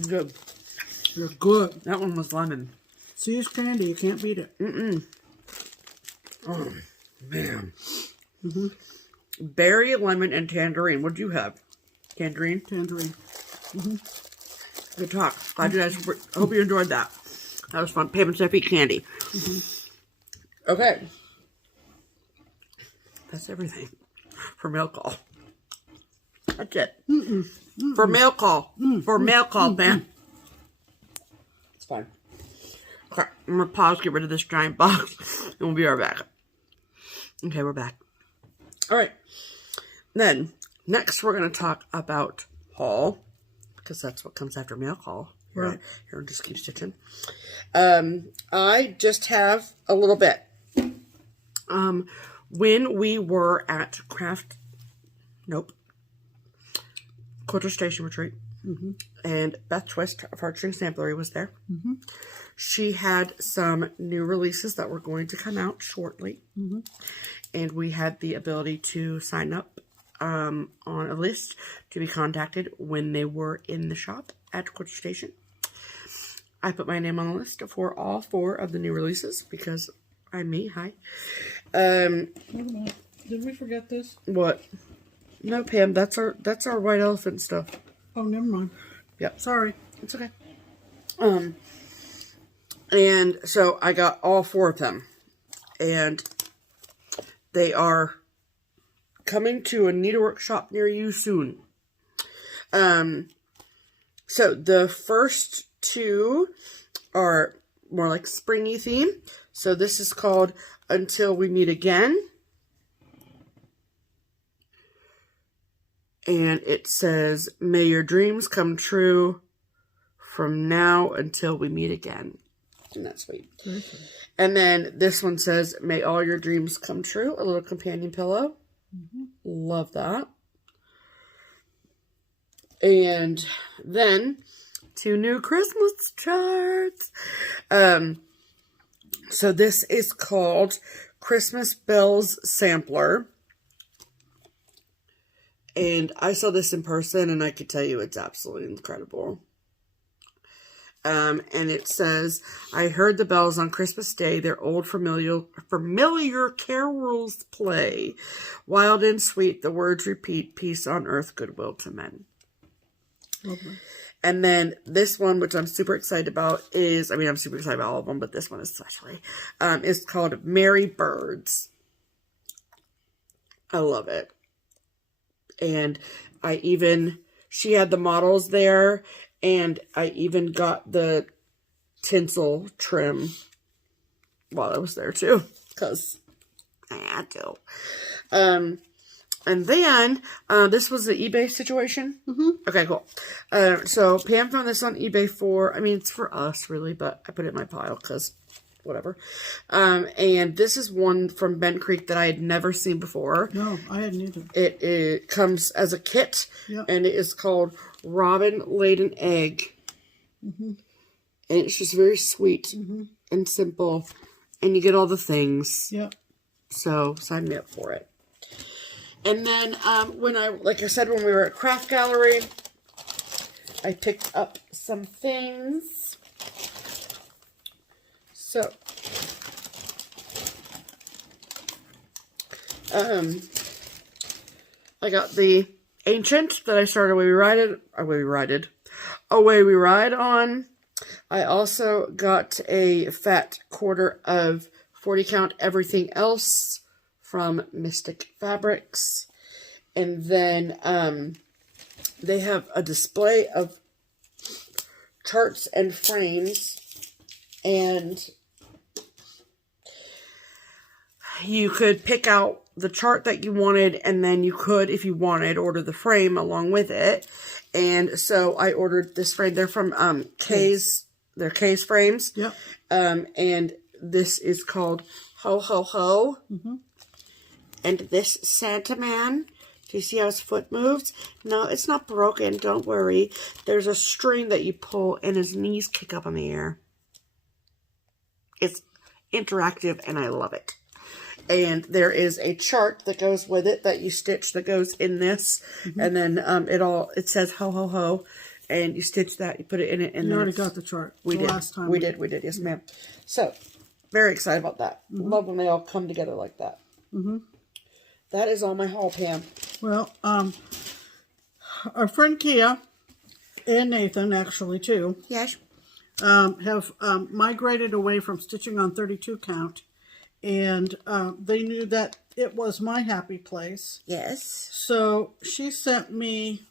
Good. You're good. That one was lemon. See's candy. You can't beat it. Mm-mm. Oh, man. berry, lemon, and tangerine. What do you have? Tangerine? Tangerine. Good talk. Glad you guys, hope you enjoyed that. That was fun. Pam and Steph eat candy. Okay. That's everything for mail call. That's it. For mail call. For mail call, man. It's fine. Okay, I'm going to pause, get rid of this giant box, and we'll be right back. Okay, we're back. Alright. Then, next we're going to talk about haul, because that's what comes after mail call. Right. Here on Just Keep Stitching. I just have a little bit. When we were at Quilter Station Retreat, and Beth Twist of Heartstring Samplery was there. She had some new releases that were going to come out shortly, and we had the ability to sign up on a list to be contacted when they were in the shop at Quilter Station. I put my name on the list for all 4 of the new releases because I'm me. Hi. Wait a minute. Did we forget this? What? No, Pam. That's our white elephant stuff. Oh, never mind. Yep. Sorry. It's okay. And so I got all 4 of them, and they are coming to a needlework shop near you soon. So the first 2 are more like springy theme. So this is called Until We Meet Again. And it says, may your dreams come true from now until we meet again. And that's sweet. And then this one says, may all your dreams come true. A little companion pillow. Love that. And then 2 new Christmas charts. So this is called Christmas Bells Sampler. And I saw this in person, and I could tell you it's absolutely incredible. And it says, I heard the bells on Christmas Day, their old familiar carols play. Wild and sweet, the words repeat, peace on earth, goodwill to men. Lovely. And then this one, which I'm super excited about, is, I'm super excited about all of them, but this one especially, is called Merry Birds. I love it. And she had the models there, and I even got the tinsel trim while I was there too, because I had to. And then, this was the eBay situation. Okay, cool. So Pam found this on eBay it's for us really, but I put it in my pile because whatever. And this is one from Bent Creek that I had never seen before. No, I hadn't either. It comes as a kit, and it is called Robin Laid an Egg. And it's just very sweet and simple, and you get all the things. Yep. So sign me up for it. And then like I said, when we were at Craft Gallery, I picked up some things. So, I got the Ancient that I started Wavy Ride on. I also got a fat quarter of 40 count Everything Else from Mystic Fabrics. And then, they have a display of charts and frames, and you could pick out the chart that you wanted, and then you could, if you wanted, order the frame along with it. And so I ordered this frame. They're from Kea's. They're Kea's frames. Yep. And this is called Ho Ho Ho. And this Santa Man, do you see how his foot moves? No, it's not broken. Don't worry. There's a string that you pull, and his knees kick up in the air. It's interactive, and I love it. And there is a chart that goes with it that you stitch that goes in this. And then it says ho ho ho. And you stitch that, you put it in it. And you already got the chart. We did. Last time we did, yes ma'am. So, very excited about that. Love when they all come together like that. that is all my haul, Pam. Well, our friend Kea and Nathan, actually, too, Yes. have migrated away from stitching on 32 count, and they knew that it was my happy place. Yes. So she sent me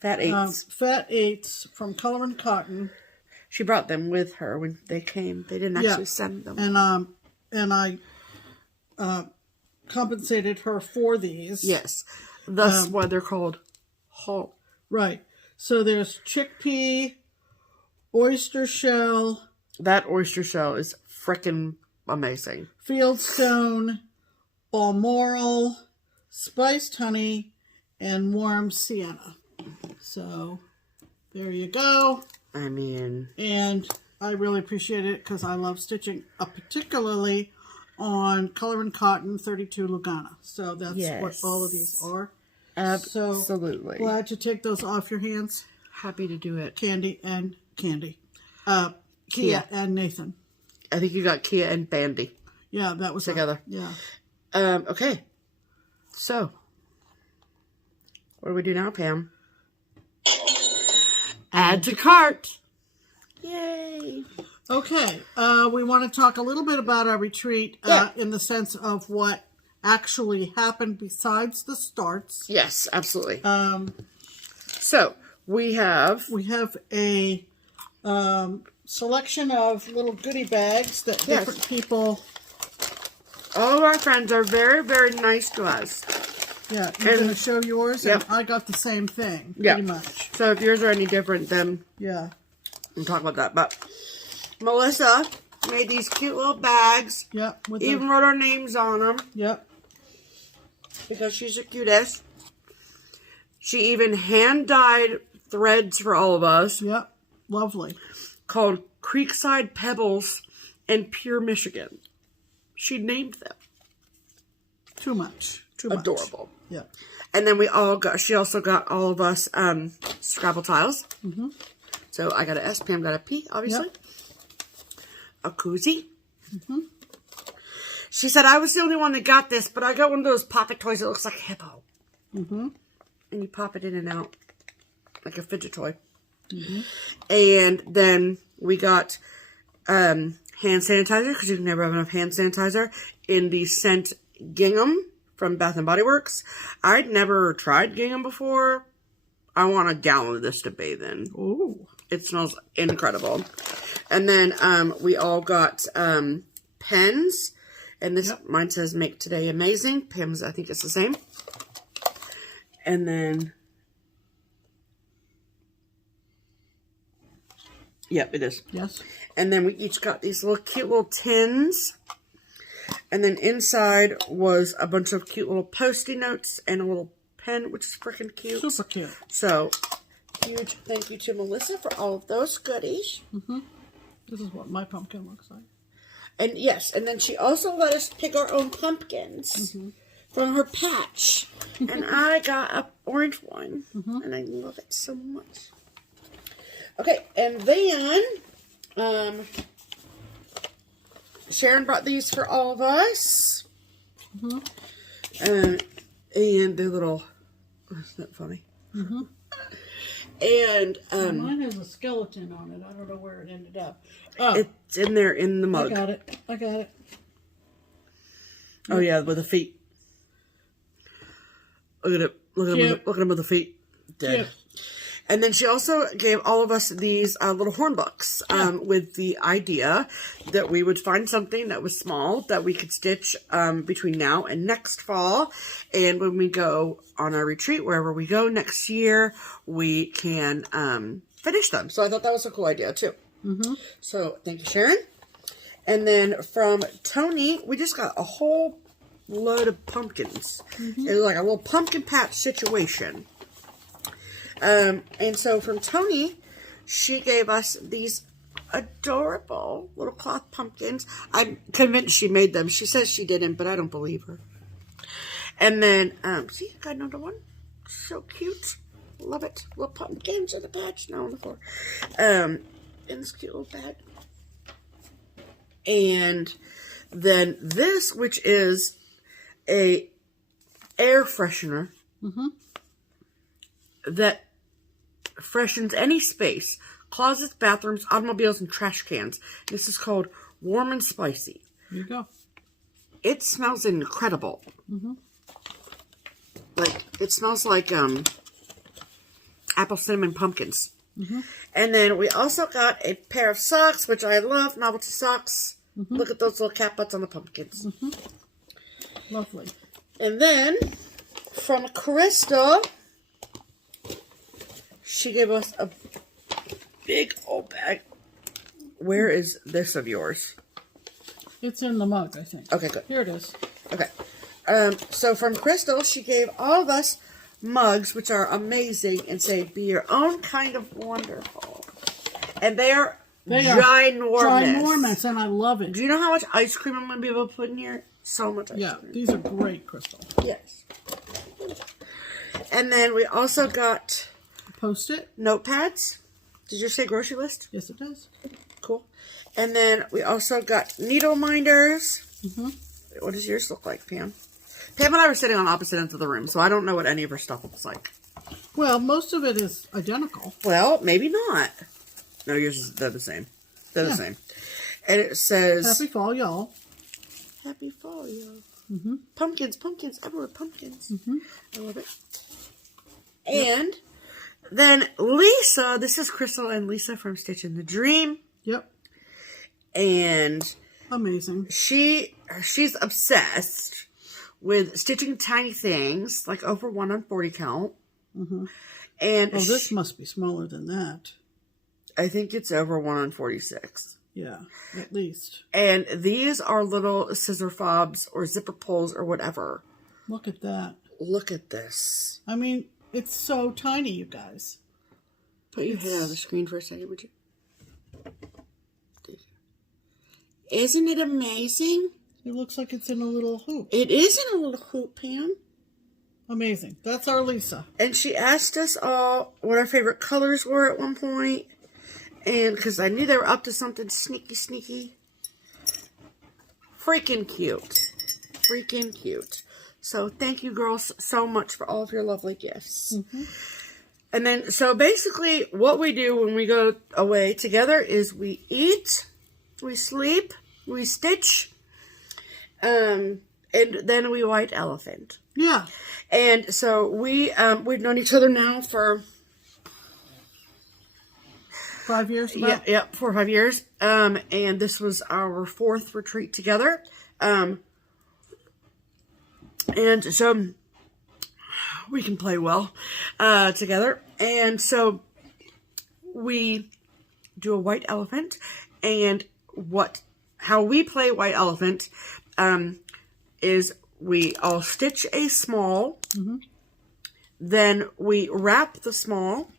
Fat eights. fat eights from Color and Cotton. She brought them with her when they came. They didn't actually send them. And I compensated her for these. Yes. Thus why they're called haul. Right. So there's chickpea, oyster shell, That oyster shell is frickin' amazing. fieldstone, balmoral, spiced honey, and warm sienna. So there you go. I mean, And I really appreciate it because I love stitching, particularly on Color and Cotton 32 Lugana. So that's what all of these are. absolutely. So glad to take those off your hands, Happy to do it. Kea and Nathan. I think you got Kea and Bandy Yeah, that was together. Yeah. Okay. So, what do we do now, Pam? Add to cart. Yay. Okay. We want to talk a little bit about our retreat in the sense of what actually happened besides the starts. Yes, absolutely. So, we have a selection of little goodie bags that different people. all of our friends are very, very nice to us. Yeah, you're going to show yours, and I got the same thing, pretty much. So if yours are any different, then we'll talk about that. But Melissa made these cute little bags. Yep. Even wrote our names on them. Yep. Because she's the cutest. She even hand-dyed threads for all of us. Yep. Lovely. Called Creekside Pebbles and Pure Michigan. She named them. Too much. Too much. Adorable. Yeah. And then she also got all of us Scrabble tiles. Mm-hmm. So I got an S, Pam got a P, obviously. Yep. A koozie. Mm-hmm. She said, I was the only one that got this, but I got one of those poppet toys that looks like a hippo. Mm-hmm. And you pop it in and out like a fidget toy. Mm-hmm. And then we got hand sanitizer, because you can never have enough hand sanitizer, in the scent Gingham from Bath & Body Works. I'd never tried gingham before. I want a gallon of this to bathe in. Ooh. It smells incredible. And then we all got pens. And this, mine says, make today amazing. Pam's, I think it's the same. And then, yep, it is. Yes. And then we each got these little cute little tins. And then inside was a bunch of cute little Post-it notes and a little pen, which is freaking cute. Super cute. So, huge thank you to Melissa for all of those goodies. Mm-hmm. This is what my pumpkin looks like. And yes, and then she also let us pick our own pumpkins from her patch. And I got an orange one. And I love it so much. Okay, and then Sharon brought these for all of us. And they're little, isn't that funny? And mine has a skeleton on it. I don't know where it ended up. Oh, it's in there in the mug. I got it. Oh yeah, with the feet. Look at it. Look at him with the feet. Dead. Cute. And then she also gave all of us these little horn books with the idea that we would find something that was small that we could stitch between now and next fall. And when we go on our retreat, wherever we go next year, we can finish them. So I thought that was a cool idea too. So thank you, Sharon. And then from Tony, we just got a whole load of pumpkins. It was like a little pumpkin patch situation. And so from Tony, she gave us these adorable little cloth pumpkins. I'm convinced she made them. She says she didn't, but I don't believe her. And then, see, I got another one. So cute. Love it. Little pumpkins in the patch now on the floor. In this cute little bag. And then this, which is a air freshener that freshens any space. Closets, bathrooms, automobiles, and trash cans. This is called Warm and Spicy. Here you go. It smells incredible. Like, it smells like apple cinnamon pumpkins. And then we also got a pair of socks, which I love, novelty socks. Look at those little cat butts on the pumpkins. Lovely. And then, from Crystal, she gave us a big old bag. Where is this of yours? It's in the mug, I think. Okay, good. Here it is. Okay. So from Crystal, she gave all of us mugs, which are amazing, and say, be your own kind of wonderful. And they are ginormous. And I love it. Do you know how much ice cream I'm going to be able to put in here? So much ice cream. These are great, Crystal. Yes. And then we also got Post-it. notepads. Did you say grocery list? Yes, it does. Cool. And then we also got needle minders. What does yours look like, Pam? Pam and I were sitting on opposite ends of the room, so I don't know what any of her stuff looks like. Well, most of it is identical. Well, maybe not. No, yours is they're the same. They're the same. And it says... Happy fall, y'all. Happy fall, y'all. Pumpkins, pumpkins, everywhere, pumpkins. I love it. And then Lisa, this is Crystal and Lisa from Stitching the Dream. Yep. And amazing. She's obsessed with stitching tiny things, like over 1 on 40 count. And this must be smaller than that. I think it's over 1 on 46. Yeah, at least. And these are little scissor fobs or zipper pulls or whatever. Look at that. Look at this. I mean, it's so tiny, you guys. Put your head out of the screen for a second, would you? Isn't it amazing? It looks like it's in a little hoop. It is in a little hoop, Pam. Amazing. That's our Lisa. And she asked us all what our favorite colors were at one point. And because I knew they were up to something sneaky, sneaky. Freaking cute. Freaking cute. So thank you, girls, so much for all of your lovely gifts. And then, so basically what we do when we go away together is we eat, we sleep, we stitch, and then we white elephant. Yeah. And so we've known each other now for 5 years. About? Yeah, 4 or 5 years. And this was our 4th retreat together. And so we can play well together. And so we do a white elephant, and how we play white elephant is we all stitch a small, then we wrap the small.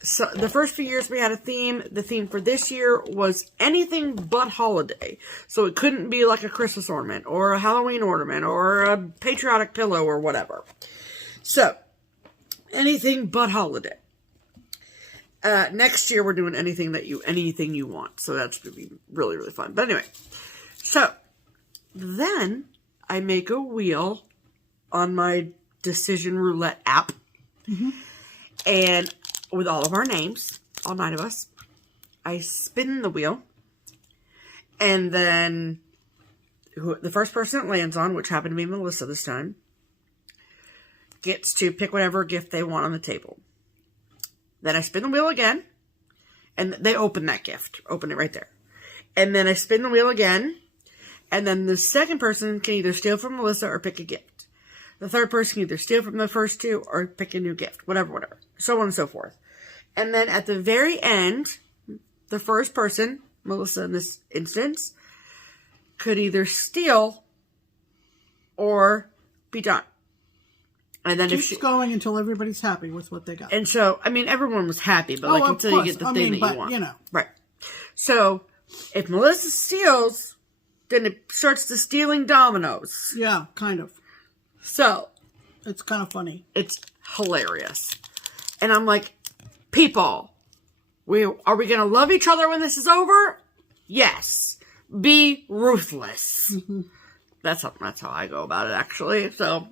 So the first few years we had a theme. The theme for this year was anything but holiday. So it couldn't be like a Christmas ornament or a Halloween ornament or a patriotic pillow or whatever. So anything but holiday. Next year we're doing anything you want. So that's going to be really, really fun. But anyway, so then I make a wheel on my Decision Roulette app. And with all of our names, all 9 of us, I spin the wheel, and then the first person it lands on, which happened to be Melissa this time, gets to pick whatever gift they want on the table. Then I spin the wheel again, and they open that gift. Open it right there. And then I spin the wheel again, and then the second person can either steal from Melissa or pick a gift. The third person can either steal from the first 2 or pick a new gift. Whatever. So on and so forth. And then at the very end, the first person, Melissa in this instance, could either steal or be done. And then keeps going until everybody's happy with what they got. And so, I mean, everyone was happy, but until you get the thing that you want. You know. Right. So, if Melissa steals, then it starts the stealing dominoes. Yeah, kind of. So. It's kind of funny. It's hilarious. And I'm like, people, are we going to love each other when this is over? Yes. Be ruthless. that's how I go about it, actually. So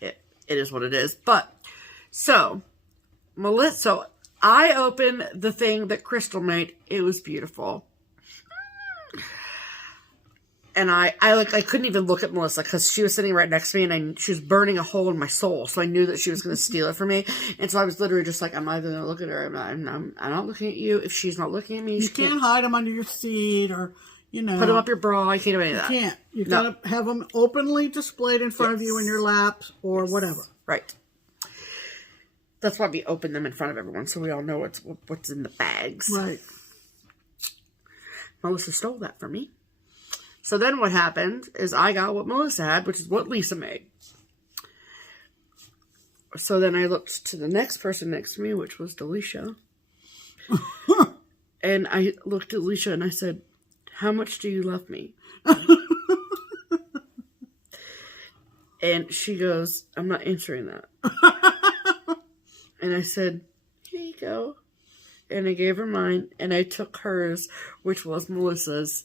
it is what it is. But so Melissa, I opened the thing that Crystal made. It was beautiful. And I couldn't even look at Melissa because she was sitting right next to me, and she was burning a hole in my soul. So I knew that she was going to steal it from me. And so I was literally just like, I'm not even going to look at her. I'm not looking at you. If she's not looking at me, you can't hide them under your seat or, put them up your bra. I can't do any of that. You can't. You've got to have them openly displayed in front of you in your lap or whatever. Right. That's why we open them in front of everyone, so we all know what's in the bags. Right. Melissa stole that from me. So then what happened is I got what Melissa had, which is what Lisa made. So then I looked to the next person next to me, which was Delisha. And I looked at Delisha and I said, how much do you love me? And she goes, I'm not answering that. And I said, here you go. And I gave her mine, and I took hers, which was Melissa's.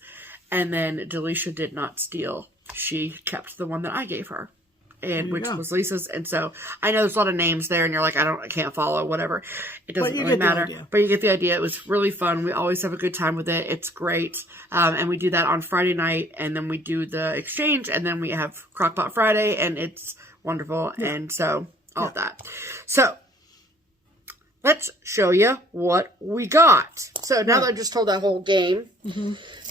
And then Delisha did not steal. She kept the one that I gave her, and which was Lisa's. And so I know there's a lot of names there, and you're like, I can't follow, whatever. It doesn't really matter. But you get the idea. It was really fun. We always have a good time with it. It's great. And we do that on Friday night, and then we do the exchange, and then we have Crock Pot Friday, and it's wonderful. Yeah. And so all that. So let's show you what we got. So now that I've just told that whole game,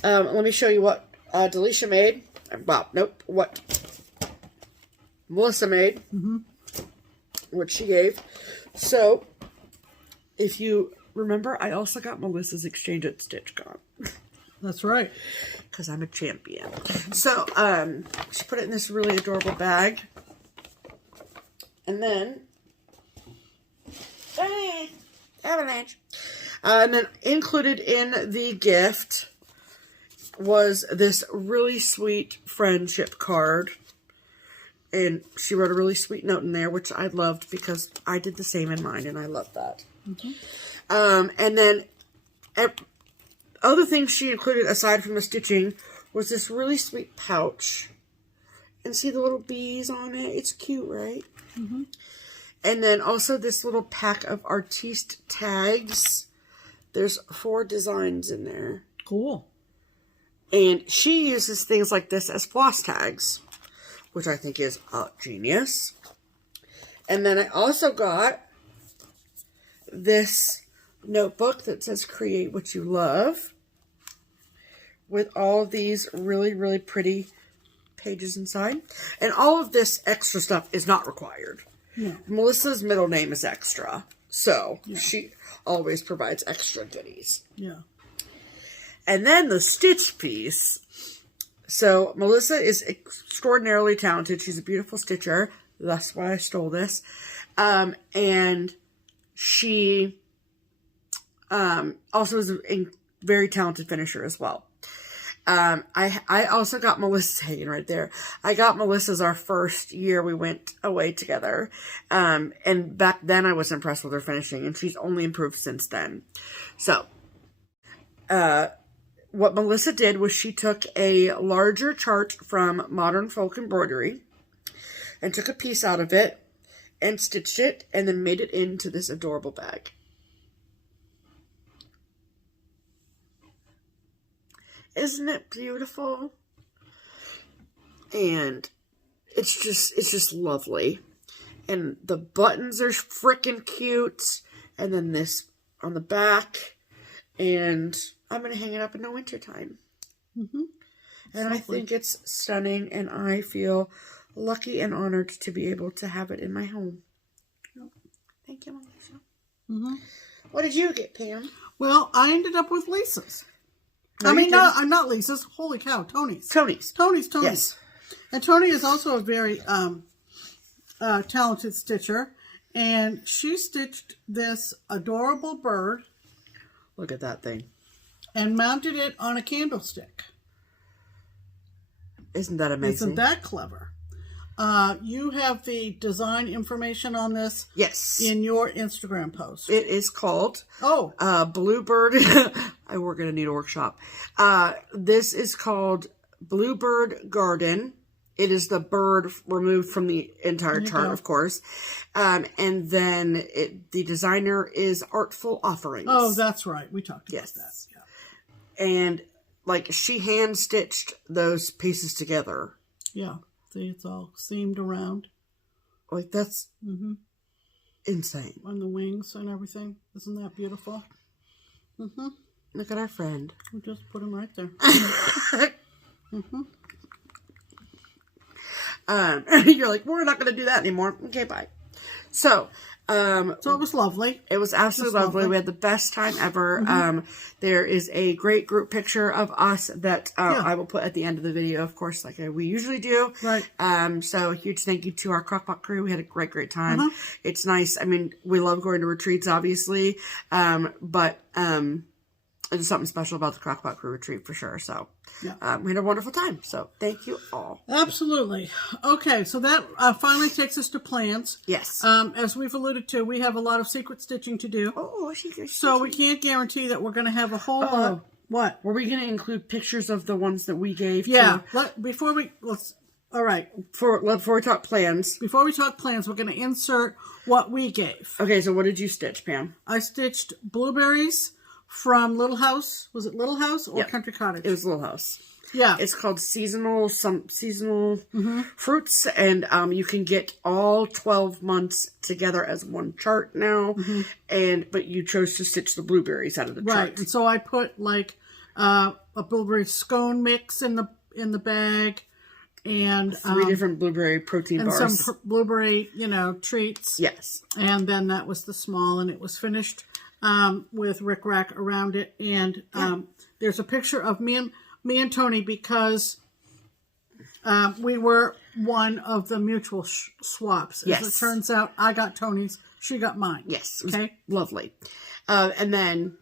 let me show you what Delisha made. Well, nope, what Melissa made, what she gave. So, if you remember, I also got Melissa's exchange at StitchCon. That's right. Because I'm a champion. So, she put it in this really adorable bag. And then avalanche. And then included in the gift was this really sweet friendship card. And she wrote a really sweet note in there, which I loved because I did the same in mine, and I loved that. And then other things she included aside from the stitching was this really sweet pouch. And see the little bees on it? It's cute, right? And then also this little pack of artiste tags. There's 4 designs in there. Cool. And she uses things like this as floss tags, which I think is genius. And then I also got this notebook that says Create What You Love, with all of these really, really pretty pages inside. And all of this extra stuff is not required. No. Melissa's middle name is extra, so she always provides extra goodies. Yeah. And then the stitch piece. So Melissa is extraordinarily talented. She's a beautiful stitcher. That's why I stole this. And she also is a very talented finisher as well. I also got Melissa's hanging right there. I got Melissa's our first year we went away together. And back then I was impressed with her finishing, and she's only improved since then. So, what Melissa did was she took a larger chart from Modern Folk Embroidery and took a piece out of it and stitched it and then made it into this adorable bag. Isn't it beautiful? And it's just lovely. And the buttons are freaking cute. And then this on the back. And I'm going to hang it up in the wintertime. And I think it's stunning. And I feel lucky and honored to be able to have it in my home. Thank you, Melissa. What did you get, Pam? Well, I ended up with Lisa's. No, not Lisa's. Holy cow, Tony's. Tony's. Yes. And Tony is also a very talented stitcher. And she stitched this adorable bird. Look at that thing. And mounted it on a candlestick. Isn't that amazing? Isn't that clever? You have the design information on this. Yes. In your Instagram post. It is called Bluebird. We're going to need a workshop. This is called Bluebird Garden. It is the bird removed from the entire chart, of course. And then the designer is Artful Offerings. Oh, that's right. We talked about that. Yeah. And like she hand stitched those pieces together. Yeah. See, it's all seamed around. Like that's insane. On the wings and everything. Isn't that beautiful? Look at our friend. We just put him right there. You're like, we're not going to do that anymore. Okay, bye. So it was lovely. It was absolutely lovely. We had the best time ever. There is a great group picture of us that I will put at the end of the video, of course, like we usually do. Right. So a huge thank you to our Crock Pot crew. We had a great time. It's nice. I mean, we love going to retreats, obviously, but there's something special about the Crock Pot Crew retreat for sure. So we had a wonderful time. So thank you all. Absolutely. Okay, so that finally takes us to plans. Yes. As we've alluded to, we have a lot of secret stitching to do. Oh, secret stitching. So we can't guarantee that we're going to have a whole lot. What? Were we going to include pictures of the ones that we gave? Yeah. To... All right. Before we talk plans. Before we talk plans, we're going to insert what we gave. Okay, so what did you stitch, Pam? I stitched blueberries from Little House. Was it Little House or Country Cottage? It was Little House. Yeah. It's called seasonal fruits, and you can get all 12 months together as one chart now. But you chose to stitch the blueberries out of the chart. Right. And so I put like a blueberry scone mix in the bag, and 3 different blueberry protein bars. And some blueberry, treats. Yes. And then that was the small, and it was finished with rickrack around it. And there's a picture of me and Tony because we were one of the mutual swaps. Yes. As it turns out, I got Tony's, she got mine. Yes. Okay. Lovely. And then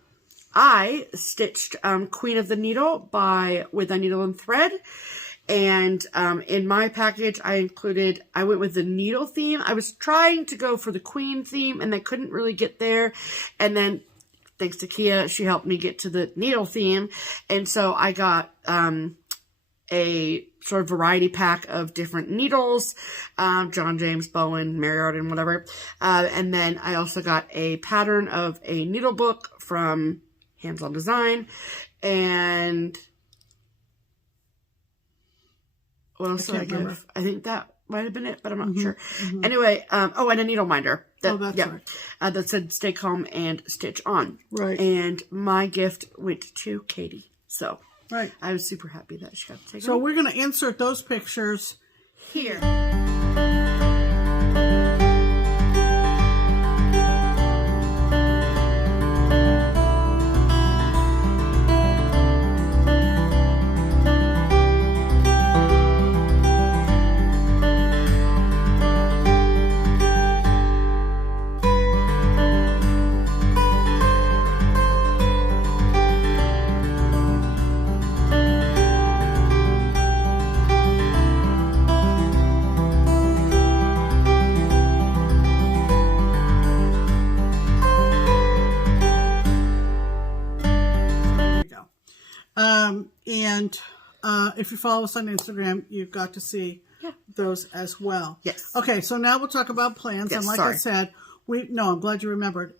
I stitched Queen of the Needle with a needle and thread. And in my package, I went with the needle theme. I was trying to go for the queen theme, and I couldn't really get there. And then, thanks to Kea, she helped me get to the needle theme. And so I got a sort of variety pack of different needles, John James, Bowen, Mary Arden, whatever. And then I also got a pattern of a needle book from Hands On Design. And... what else did I give? I think that might have been it, but I'm not sure. Anyway, and a needle minder. That's right. That said, stay calm and stitch on. Right. And my gift went to Katie. So right. I was super happy that she got to take it. So we're going to insert those pictures here. If you follow us on Instagram, you've got to see those as well. Yes. Okay, so now we'll talk about plans. Yes, and like I said, I'm glad you remembered.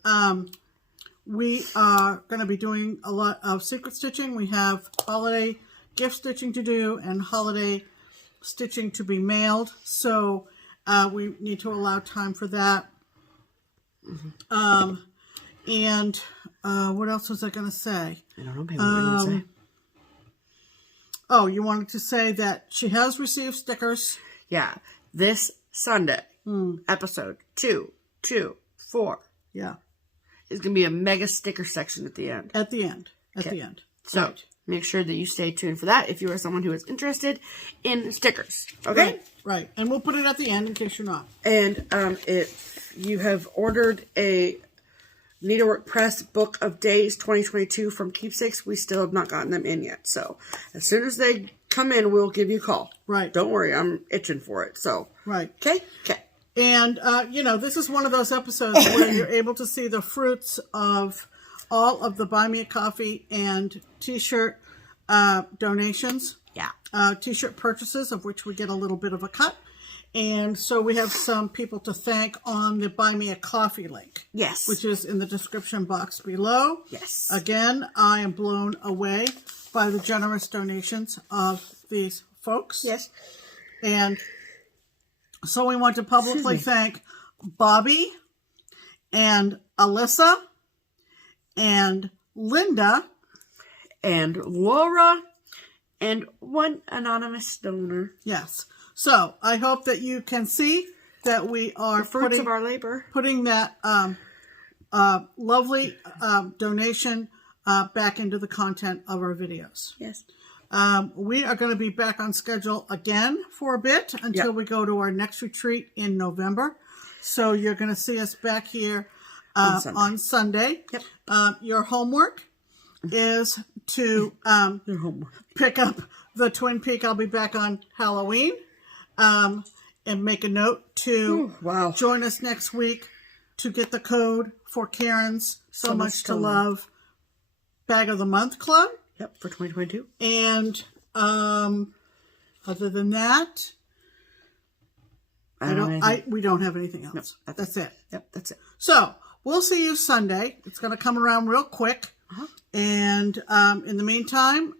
We are going to be doing a lot of secret stitching. We have holiday gift stitching to do and holiday stitching to be mailed. So we need to allow time for that. And what else was I going to say? I don't know. Maybe what were you going to say? Oh, you wanted to say that she has received stickers. Yeah. This Sunday, episode 224. Yeah. Is going to be a mega sticker section at the end. At the end. So make sure that you stay tuned for that if you are someone who is interested in stickers. Okay? Right. And we'll put it at the end in case you're not. And if you have ordered a Needlework Press Book of Days 2022 from Keepsakes, we still have not gotten them in yet. So as soon as they come in, we'll give you a call. Right. Don't worry, I'm itching for it. So right. Okay? And, this is one of those episodes where you're able to see the fruits of all of the Buy Me a Coffee and T-shirt donations. Yeah. t-shirt purchases, of which we get a little bit of a cut. And so we have some people to thank on the Buy Me a Coffee link. Yes. Which is in the description box below. Yes. Again, I am blown away by the generous donations of these folks. Yes. And so we want to publicly thank Bobby and Alyssa and Linda and Laura and one anonymous donor. Yes. So I hope that you can see that we are Fruits of our labor. Putting that lovely donation back into the content of our videos. Yes. We are going to be back on schedule again for a bit until we go to our next retreat in November. So you're going to see us back here on Sunday. Yep. Your homework is to pick up the Twin Peak. I'll be back on Halloween. And make a note to join us next week to get the code for Karen's So Much to Love Bag of the Month Club. Yep, for 2022. And other than that, we don't have anything else. Nope, that's it. Yep, that's it. So we'll see you Sunday. It's going to come around real quick. And in the meantime,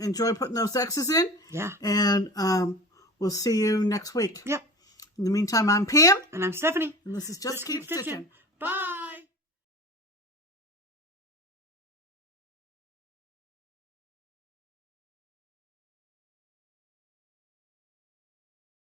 enjoy putting those X's in. Yeah. And we'll see you next week. Yep. In the meantime, I'm Pam. And I'm Stephanie. And this is Just Keep Stitching. Bye.